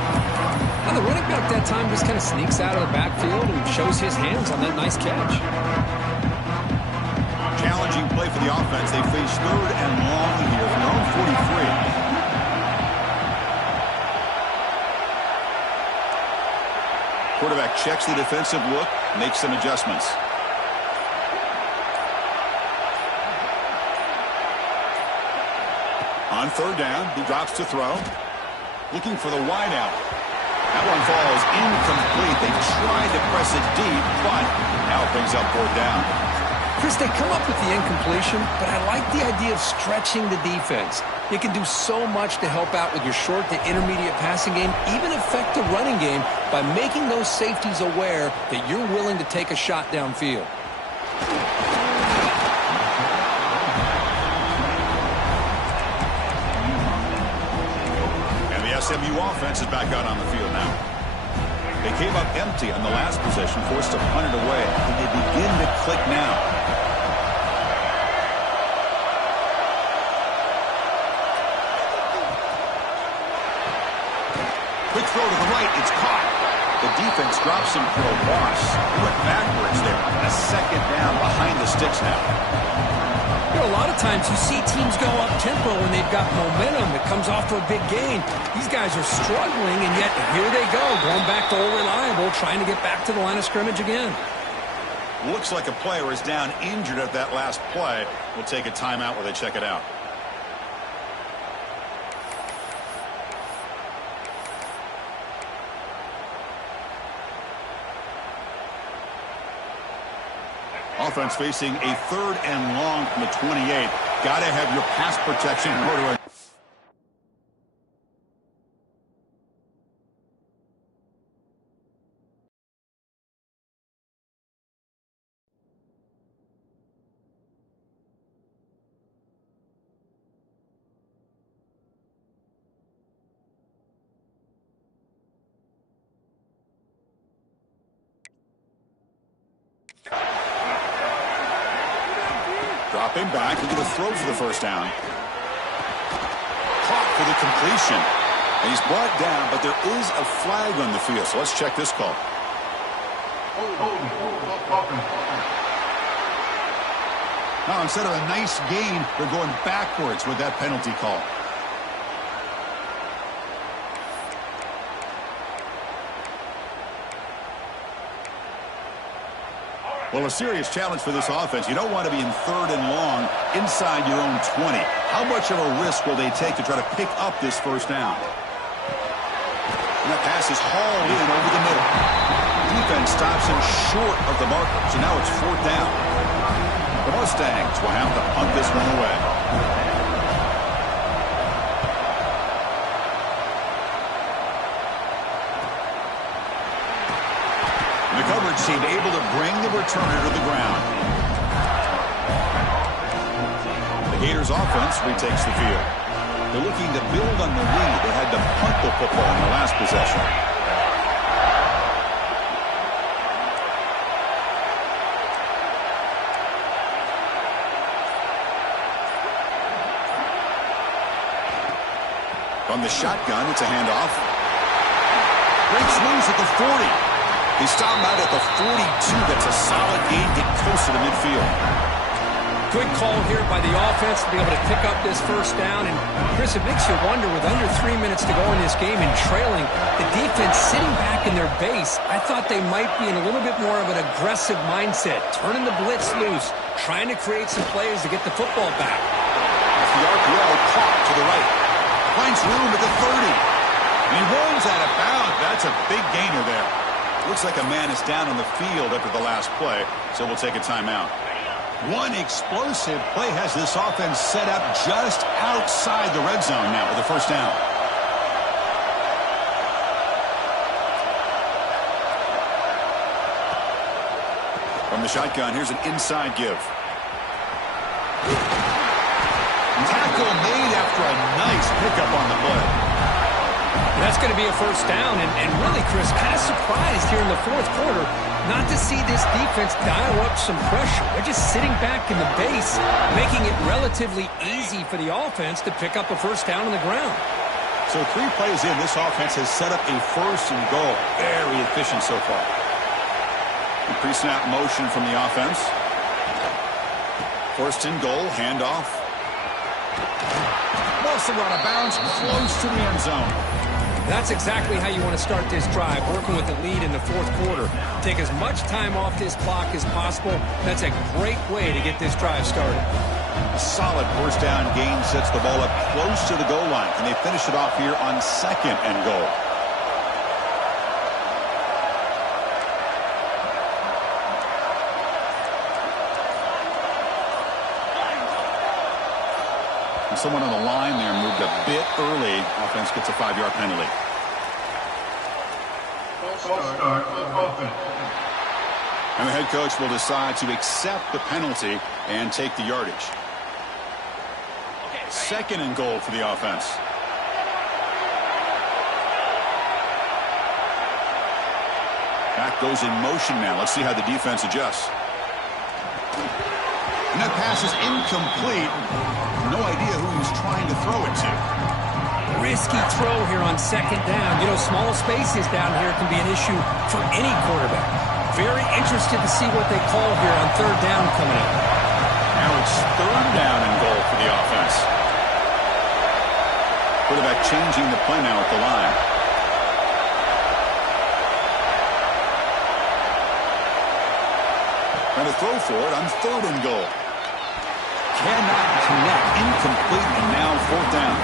Now the running back that time just kind of sneaks out of the backfield and shows his hands on that nice catch. Challenging play for the offense. They face third and long here from their own 43. Quarterback checks the defensive look, makes some adjustments. On third down, he drops to throw. Looking for the wide out. That one falls incomplete. They tried to press it deep, but now Brings up 4th down. Chris, they come up with the incompletion, but I like the idea of stretching the defense. You can do so much to help out with your short to intermediate passing game, even affect the running game by making those safeties aware that you're willing to take a shot downfield. And the SMU offense is back out on the field now. They came up empty on the last possession, forced to punt it away, and they begin to click now. Quick throw to the right, it's caught. The defense drops him for a loss. He went backwards there. A 2nd down behind the sticks now. You know, a lot of times you see teams go up-tempo when they've got momentum that comes off for a big gain. These guys are struggling, and yet here they go, going back to old reliable, trying to get back to the line of scrimmage again. Looks like a player is down injured at that last play. We'll take a timeout while they check it out. Offense facing a 3rd and long from the 28. Got to have your pass protection in order. Dropping back into the throw for the 1st down. Caught for the completion. And he's brought down, but there is a flag on the field. So let's check this call. Now, instead of a nice gain, they're going backwards with that penalty call. Well, a serious challenge for this offense. You don't want to be in 3rd and long inside your own 20. How much of a risk will they take to try to pick up this 1st down? And that pass is hauled in over the middle. Defense stops him short of the marker, so now it's 4th down. The Mustangs will have to punt this one away. The coverage seemed able to bring the returner to the ground. The Gators offense retakes the field. They're looking to build on the lead. They had to punt the football in the last possession. From the shotgun, it's a handoff. Breaks loose at the 40. He stopped out at the 42. That's a solid gain. Get closer to midfield. Good call here by the offense to be able to pick up this 1st down. And, Chris, it makes you wonder, with under 3 minutes to go in this game and trailing, the defense sitting back in their base, I thought they might be in a little bit more of an aggressive mindset, turning the blitz loose, trying to create some plays to get the football back. Off the RPO, caught to the right. Finds room at the 30. And he runs out of bounds. That's a big gainer there. Looks like a man is down on the field after the last play, so we'll take a timeout. One explosive play has this offense set up just outside the red zone now with the 1st down. From the shotgun, here's an inside give. Tackle made after a nice pickup on the play. That's going to be a 1st down, and really, Chris, kind of surprised here in the 4th quarter not to see this defense dial up some pressure. They're just sitting back in the base, making it relatively easy for the offense to pick up a 1st down on the ground. So 3 plays in, this offense has set up a 1st and goal. Very efficient so far. Pre-snap motion from the offense. 1st and goal, handoff. Wilson out of bounds, close to the end zone. That's exactly how you want to start this drive, working with the lead in the 4th quarter. Take as much time off this clock as possible. That's a great way to get this drive started. A solid 1st down gain sets the ball up close to the goal line. And they finish it off here on 2nd and goal. And someone on the line there moved a bit early. Offense gets a 5-yard penalty. And the head coach will decide to accept the penalty and take the yardage. Second and goal for the offense. Back goes in motion now. Let's see how the defense adjusts. And that pass is incomplete. No idea who he's trying to throw it to. Risky throw here on second down. You know, small spaces down here can be an issue for any quarterback. Very interested to see what they call here on third down coming up. Now it's third down and goal for the offense. Quarterback changing the play now at the line. And a throw for it on third and goal. Cannot connect. Incomplete, and now fourth down.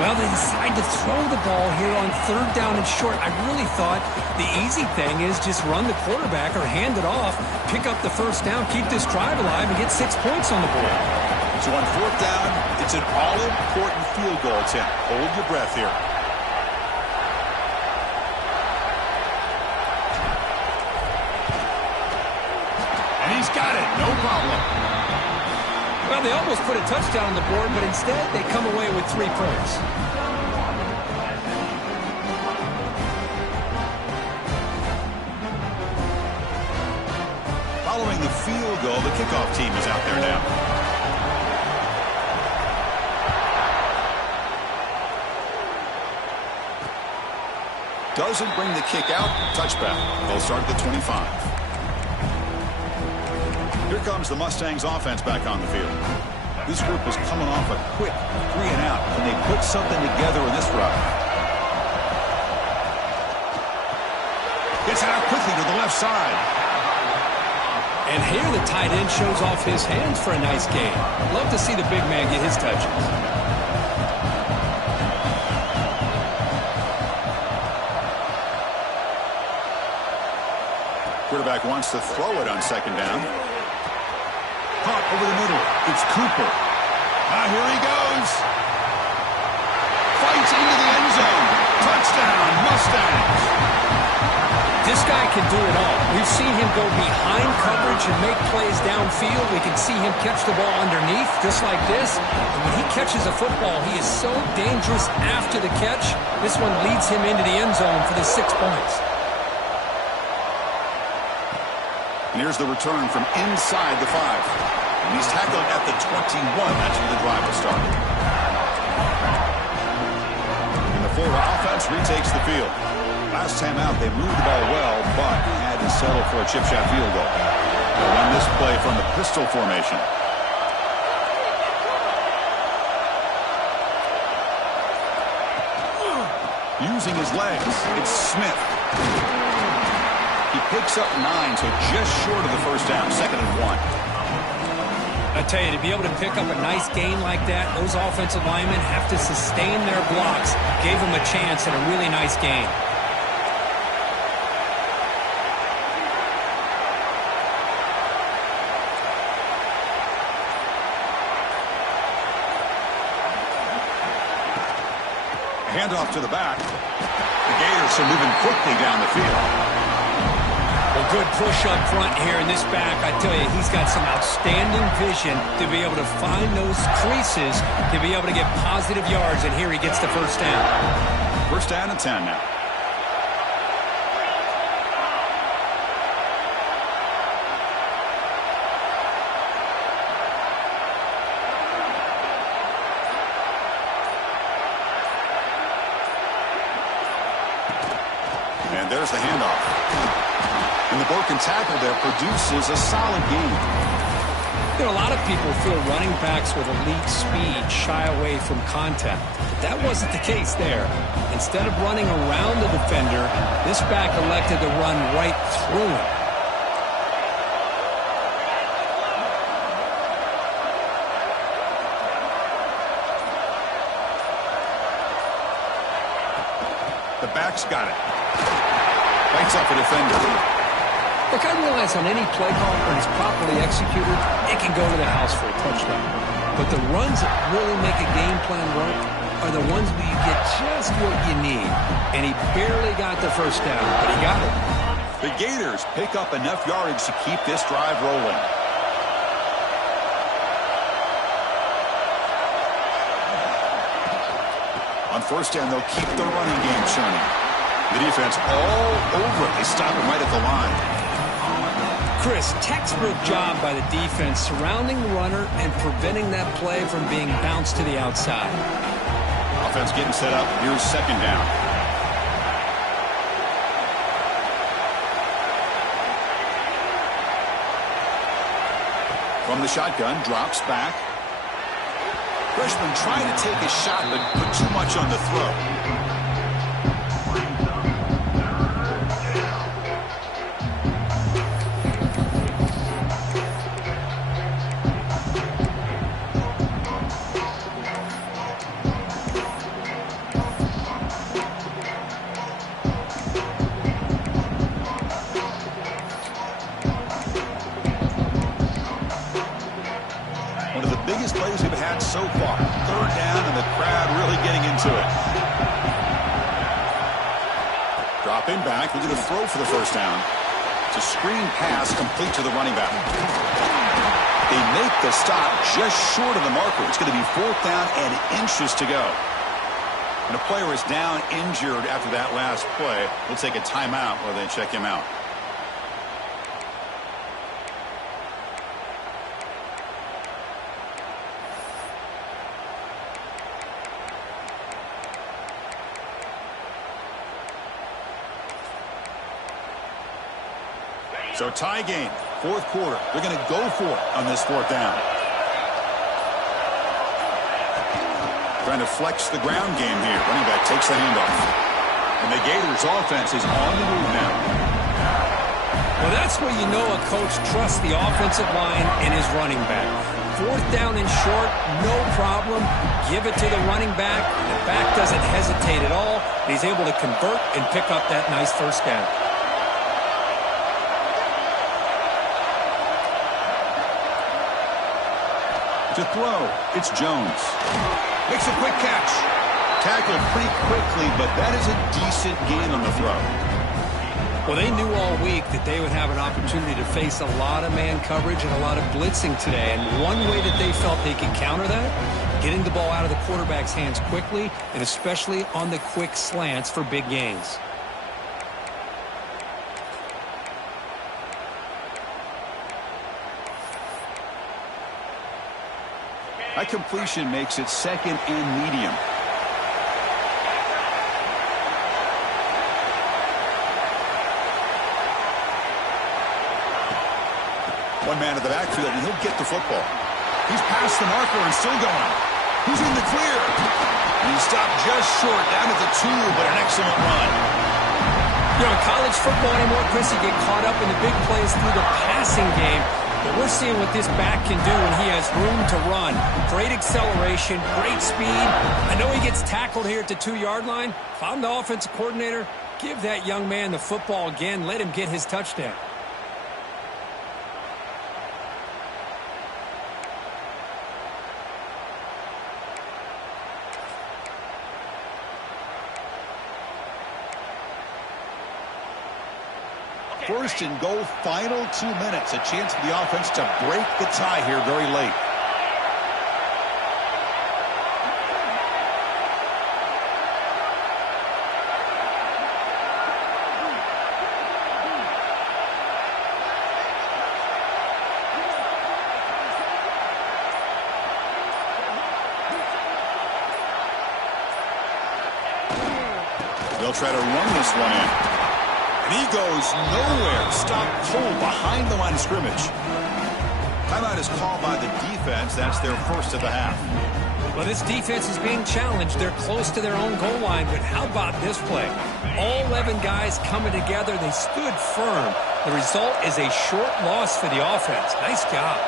Well, they decide to throw the ball here on third down and short. I really thought the easy thing is just run the quarterback or hand it off, pick up the first down, keep this drive alive, and get 6 points on the board. So on fourth down, it's an all-important field goal attempt. Hold your breath here. And he's got it. No problem. Well, they almost put a touchdown on the board, but instead they come away with 3 points. Following the field goal, the kickoff team is out there now. Doesn't bring the kick out. Touchback. They'll start at the 25. Here comes the Mustangs offense back on the field. This group was coming off a quick 3 and out, and they put something together in this drive. Gets out quickly to the left side. And here the tight end shows off his hands for a nice game. Love to see the big man get his touches. Quarterback wants to throw it on second down. Caught over the middle. It's Cooper. Here he goes. Fights into the end zone. Touchdown, Mustangs. This guy can do it all. We've seen him go behind coverage and make plays downfield. We can see him catch the ball underneath, just like this. And when he catches a football, he is so dangerous after the catch. This one leads him into the end zone for the 6 points. And here's the return from inside the 5. And he's tackled at the 21. That's where the drive will start. And the Florida offense retakes the field. Last time out, they moved the ball well, but had to settle for a chip shot field goal. They'll run this play from the pistol formation. Using his legs, it's Smith. He picks up 9, so just short of the first down, 2nd and 1. I tell you, to be able to pick up a nice gain like that, those offensive linemen have to sustain their blocks. Gave them a chance at a really nice gain. Handoff to the back. The Gators are moving quickly down the field. A good push up front here in this back. I tell you, he's got some outstanding vision to be able to find those creases, to be able to get positive yards, and here he gets the first down. First down and 10 now. And there's the handoff. And the broken tackle there produces a solid game. You know, a lot of people feel running backs with elite speed shy away from contact. But that wasn't the case there. Instead of running around the defender, this back elected to run right through him. The back's got it. Fights up a defender. Look, I realize on any play call when it's properly executed, it can go to the house for a touchdown. But the runs that really make a game plan work are the ones where you get just what you need. And he barely got the first down, but he got it. The Gators pick up enough yardage to keep this drive rolling. On first down, they'll keep the running game churning. The defense all over it. They stop him right at the line. Chris, textbook job by the defense surrounding the runner and preventing that play from being bounced to the outside. Offense getting set up. Here's second down. From the shotgun, drops back. Freshman trying to take a shot, but put too much on the throw. So far, third down, and the crowd really getting into it. Dropping back, looking to throw for the first down. It's a screen pass complete to the running back. They make the stop just short of the marker. It's going to be fourth down and inches to go. And a player is down injured after that last play. We'll take a timeout while they check him out. So tie game, fourth quarter. They're going to go for it on this fourth down. Trying to flex the ground game here. Running back takes the handoff. And the Gators offense is on the move now. Well, that's where you know a coach trusts the offensive line and his running back. Fourth down and short, no problem. Give it to the running back. The back doesn't hesitate at all. He's able to convert and pick up that nice first down. To throw, it's Jones. Makes a quick catch. Tackled pretty quickly, but that is a decent gain on the throw. Well, they knew all week that they would have an opportunity to face a lot of man coverage and a lot of blitzing today. And one way that they felt they could counter that, getting the ball out of the quarterback's hands quickly, and especially on the quick slants for big gains. That completion makes it second and medium. One man at the backfield, and he'll get the football. He's past the marker and still going. He's in the clear. And he stopped just short, down at the 2, but an excellent run. You know, in college football anymore, Chris, you get caught up in the big plays through the passing game. But we're seeing what this back can do when he has room to run. Great acceleration, great speed. I know he gets tackled here at the 2-yard line. If I'm the offensive coordinator, give that young man the football again. Let him get his touchdown. First and goal, final 2 minutes. A chance for the offense to break the tie here very late. They'll try to run this one in. And he goes nowhere. Stopped cold behind the line of scrimmage. Timeout is called by the defense. That's their first of the half. Well, this defense is being challenged. They're close to their own goal line, but how about this play? All 11 guys coming together. They stood firm. The result is a short loss for the offense. Nice job.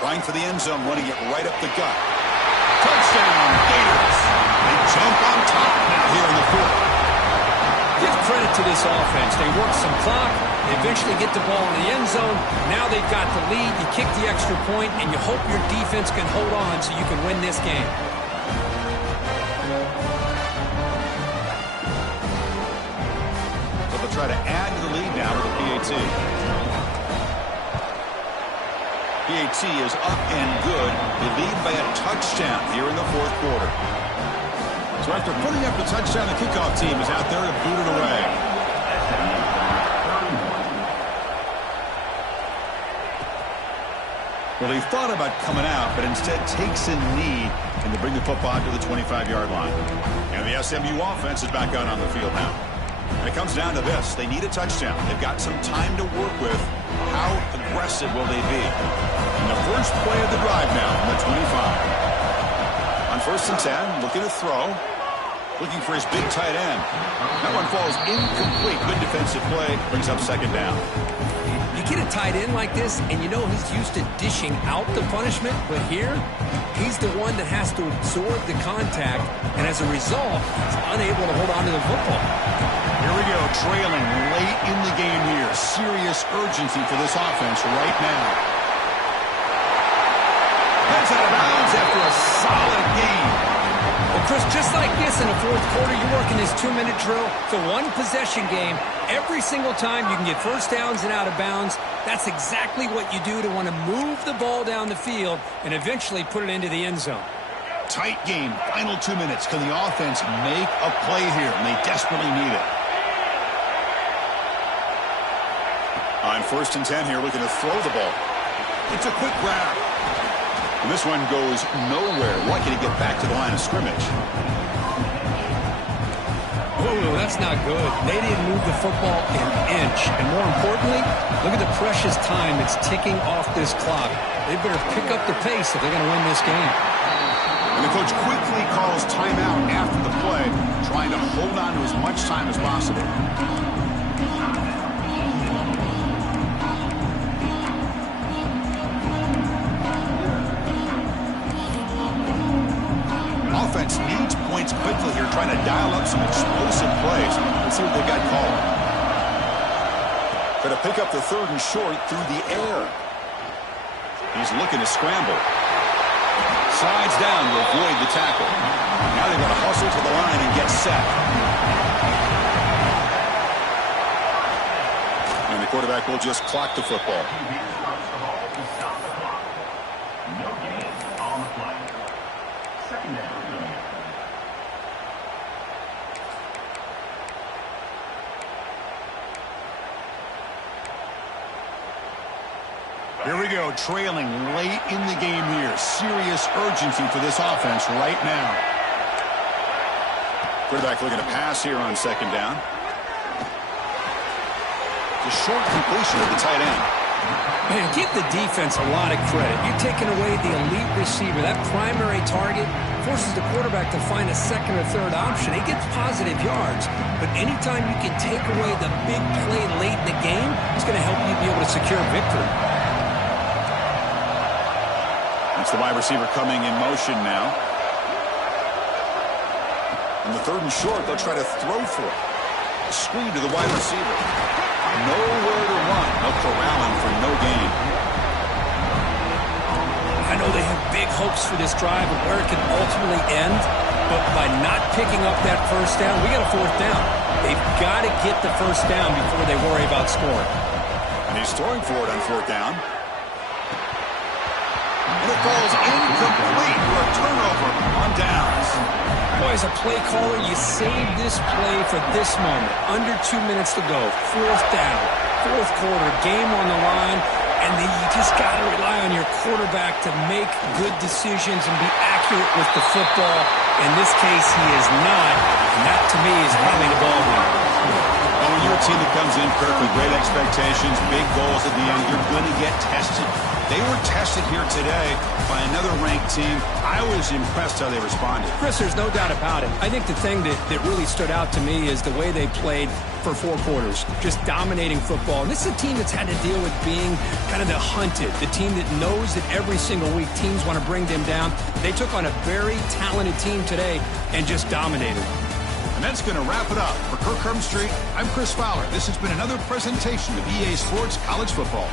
Trying for the end zone, running it right up the gut. Touchdown, Gators. They jump on top now here in the fourth. Give credit to this offense. They work some clock. They eventually get the ball in the end zone. Now they've got the lead. You kick the extra point, and you hope your defense can hold on so you can win this game. So they'll try to add to the lead now with a PAT. PAT is up and good. They lead by a touchdown here in the fourth quarter. So after putting up the touchdown, the kickoff team is out there to boot it away. Well, he thought about coming out, but instead takes a knee and to bring the football to the 25-yard line. And the SMU offense is back out on the field now. And it comes down to this. They need a touchdown. They've got some time to work with. How aggressive will they be? And the first play of the drive now on the 25. On 1st and 10, looking to throw. Looking for his big tight end. That one falls incomplete. Good defensive play. Brings up 2nd down. You get a tight end like this, and you know he's used to dishing out the punishment, but here, he's the one that has to absorb the contact, and as a result, he's unable to hold on to the football. Here we go, trailing late in the game here. Serious urgency for this offense right now. Heads out of bounds after a solid game. Well, Chris, just like this in the fourth quarter, you're working this 2-minute drill. It's a one-possession game. Every single time you can get first downs and out of bounds. That's exactly what you do to want to move the ball down the field and eventually put it into the end zone. Tight game, final 2 minutes. Can the offense make a play here? And they desperately need it. On 1st and 10 here, looking to throw the ball. It's a quick grab. And this one goes nowhere. Lucky to get back to the line of scrimmage. Ooh, that's not good. They didn't move the football an inch. And more importantly, look at the precious time that's ticking off this clock. They better pick up the pace if they're going to win this game. And the coach quickly calls timeout after the play, trying to hold on to as much time as possible. Offense needs points quickly here, trying to dial up some explosive plays. Let's see what they got called. Going to pick up the 3rd and short through the air. He's looking to scramble. Slides down to avoid the tackle. Now they're going to hustle to the line and get set. And the quarterback will just clock the football. No gain on the play. 2nd down. Here we go, trailing late in the game here. Serious urgency for this offense right now. Quarterback looking to pass here on 2nd down. The short completion of the tight end. Man, give the defense a lot of credit. You're taking away the elite receiver. That primary target forces the quarterback to find a 2nd or 3rd option. He gets positive yards. But anytime you can take away the big play late in the game, it's going to help you be able to secure victory. That's the wide receiver coming in motion now. On the 3rd and short, they'll try to throw for it. A screen to the wide receiver. Nowhere to run. They'll corral him for no gain. I know they have big hopes for this drive and where it can ultimately end, but by not picking up that first down, we got a 4th down. They've got to get the first down before they worry about scoring. And he's throwing for it on 4th down. And it falls incomplete for a turnover on downs. Boy, as a play caller, you save this play for this moment. Under 2 minutes to go. 4th down. 4th quarter. Game on the line. And then you just got to rely on your quarterback to make good decisions and be accurate with the football. In this case, he is not. And that, to me, is probably the ball game. When you're a team that comes in, Kirk, with great expectations, big goals at the end, you're going to get tested. They were tested here today by another ranked team. I was impressed how they responded. Chris, there's no doubt about it. I think the thing that really stood out to me is the way they played for 4 quarters, just dominating football. And this is a team that's had to deal with being kind of the hunted, the team that knows that every single week teams want to bring them down. They took on a very talented team today and just dominated. And that's going to wrap it up. For Kirk Street, I'm Chris Fowler. This has been another presentation of EA Sports College Football.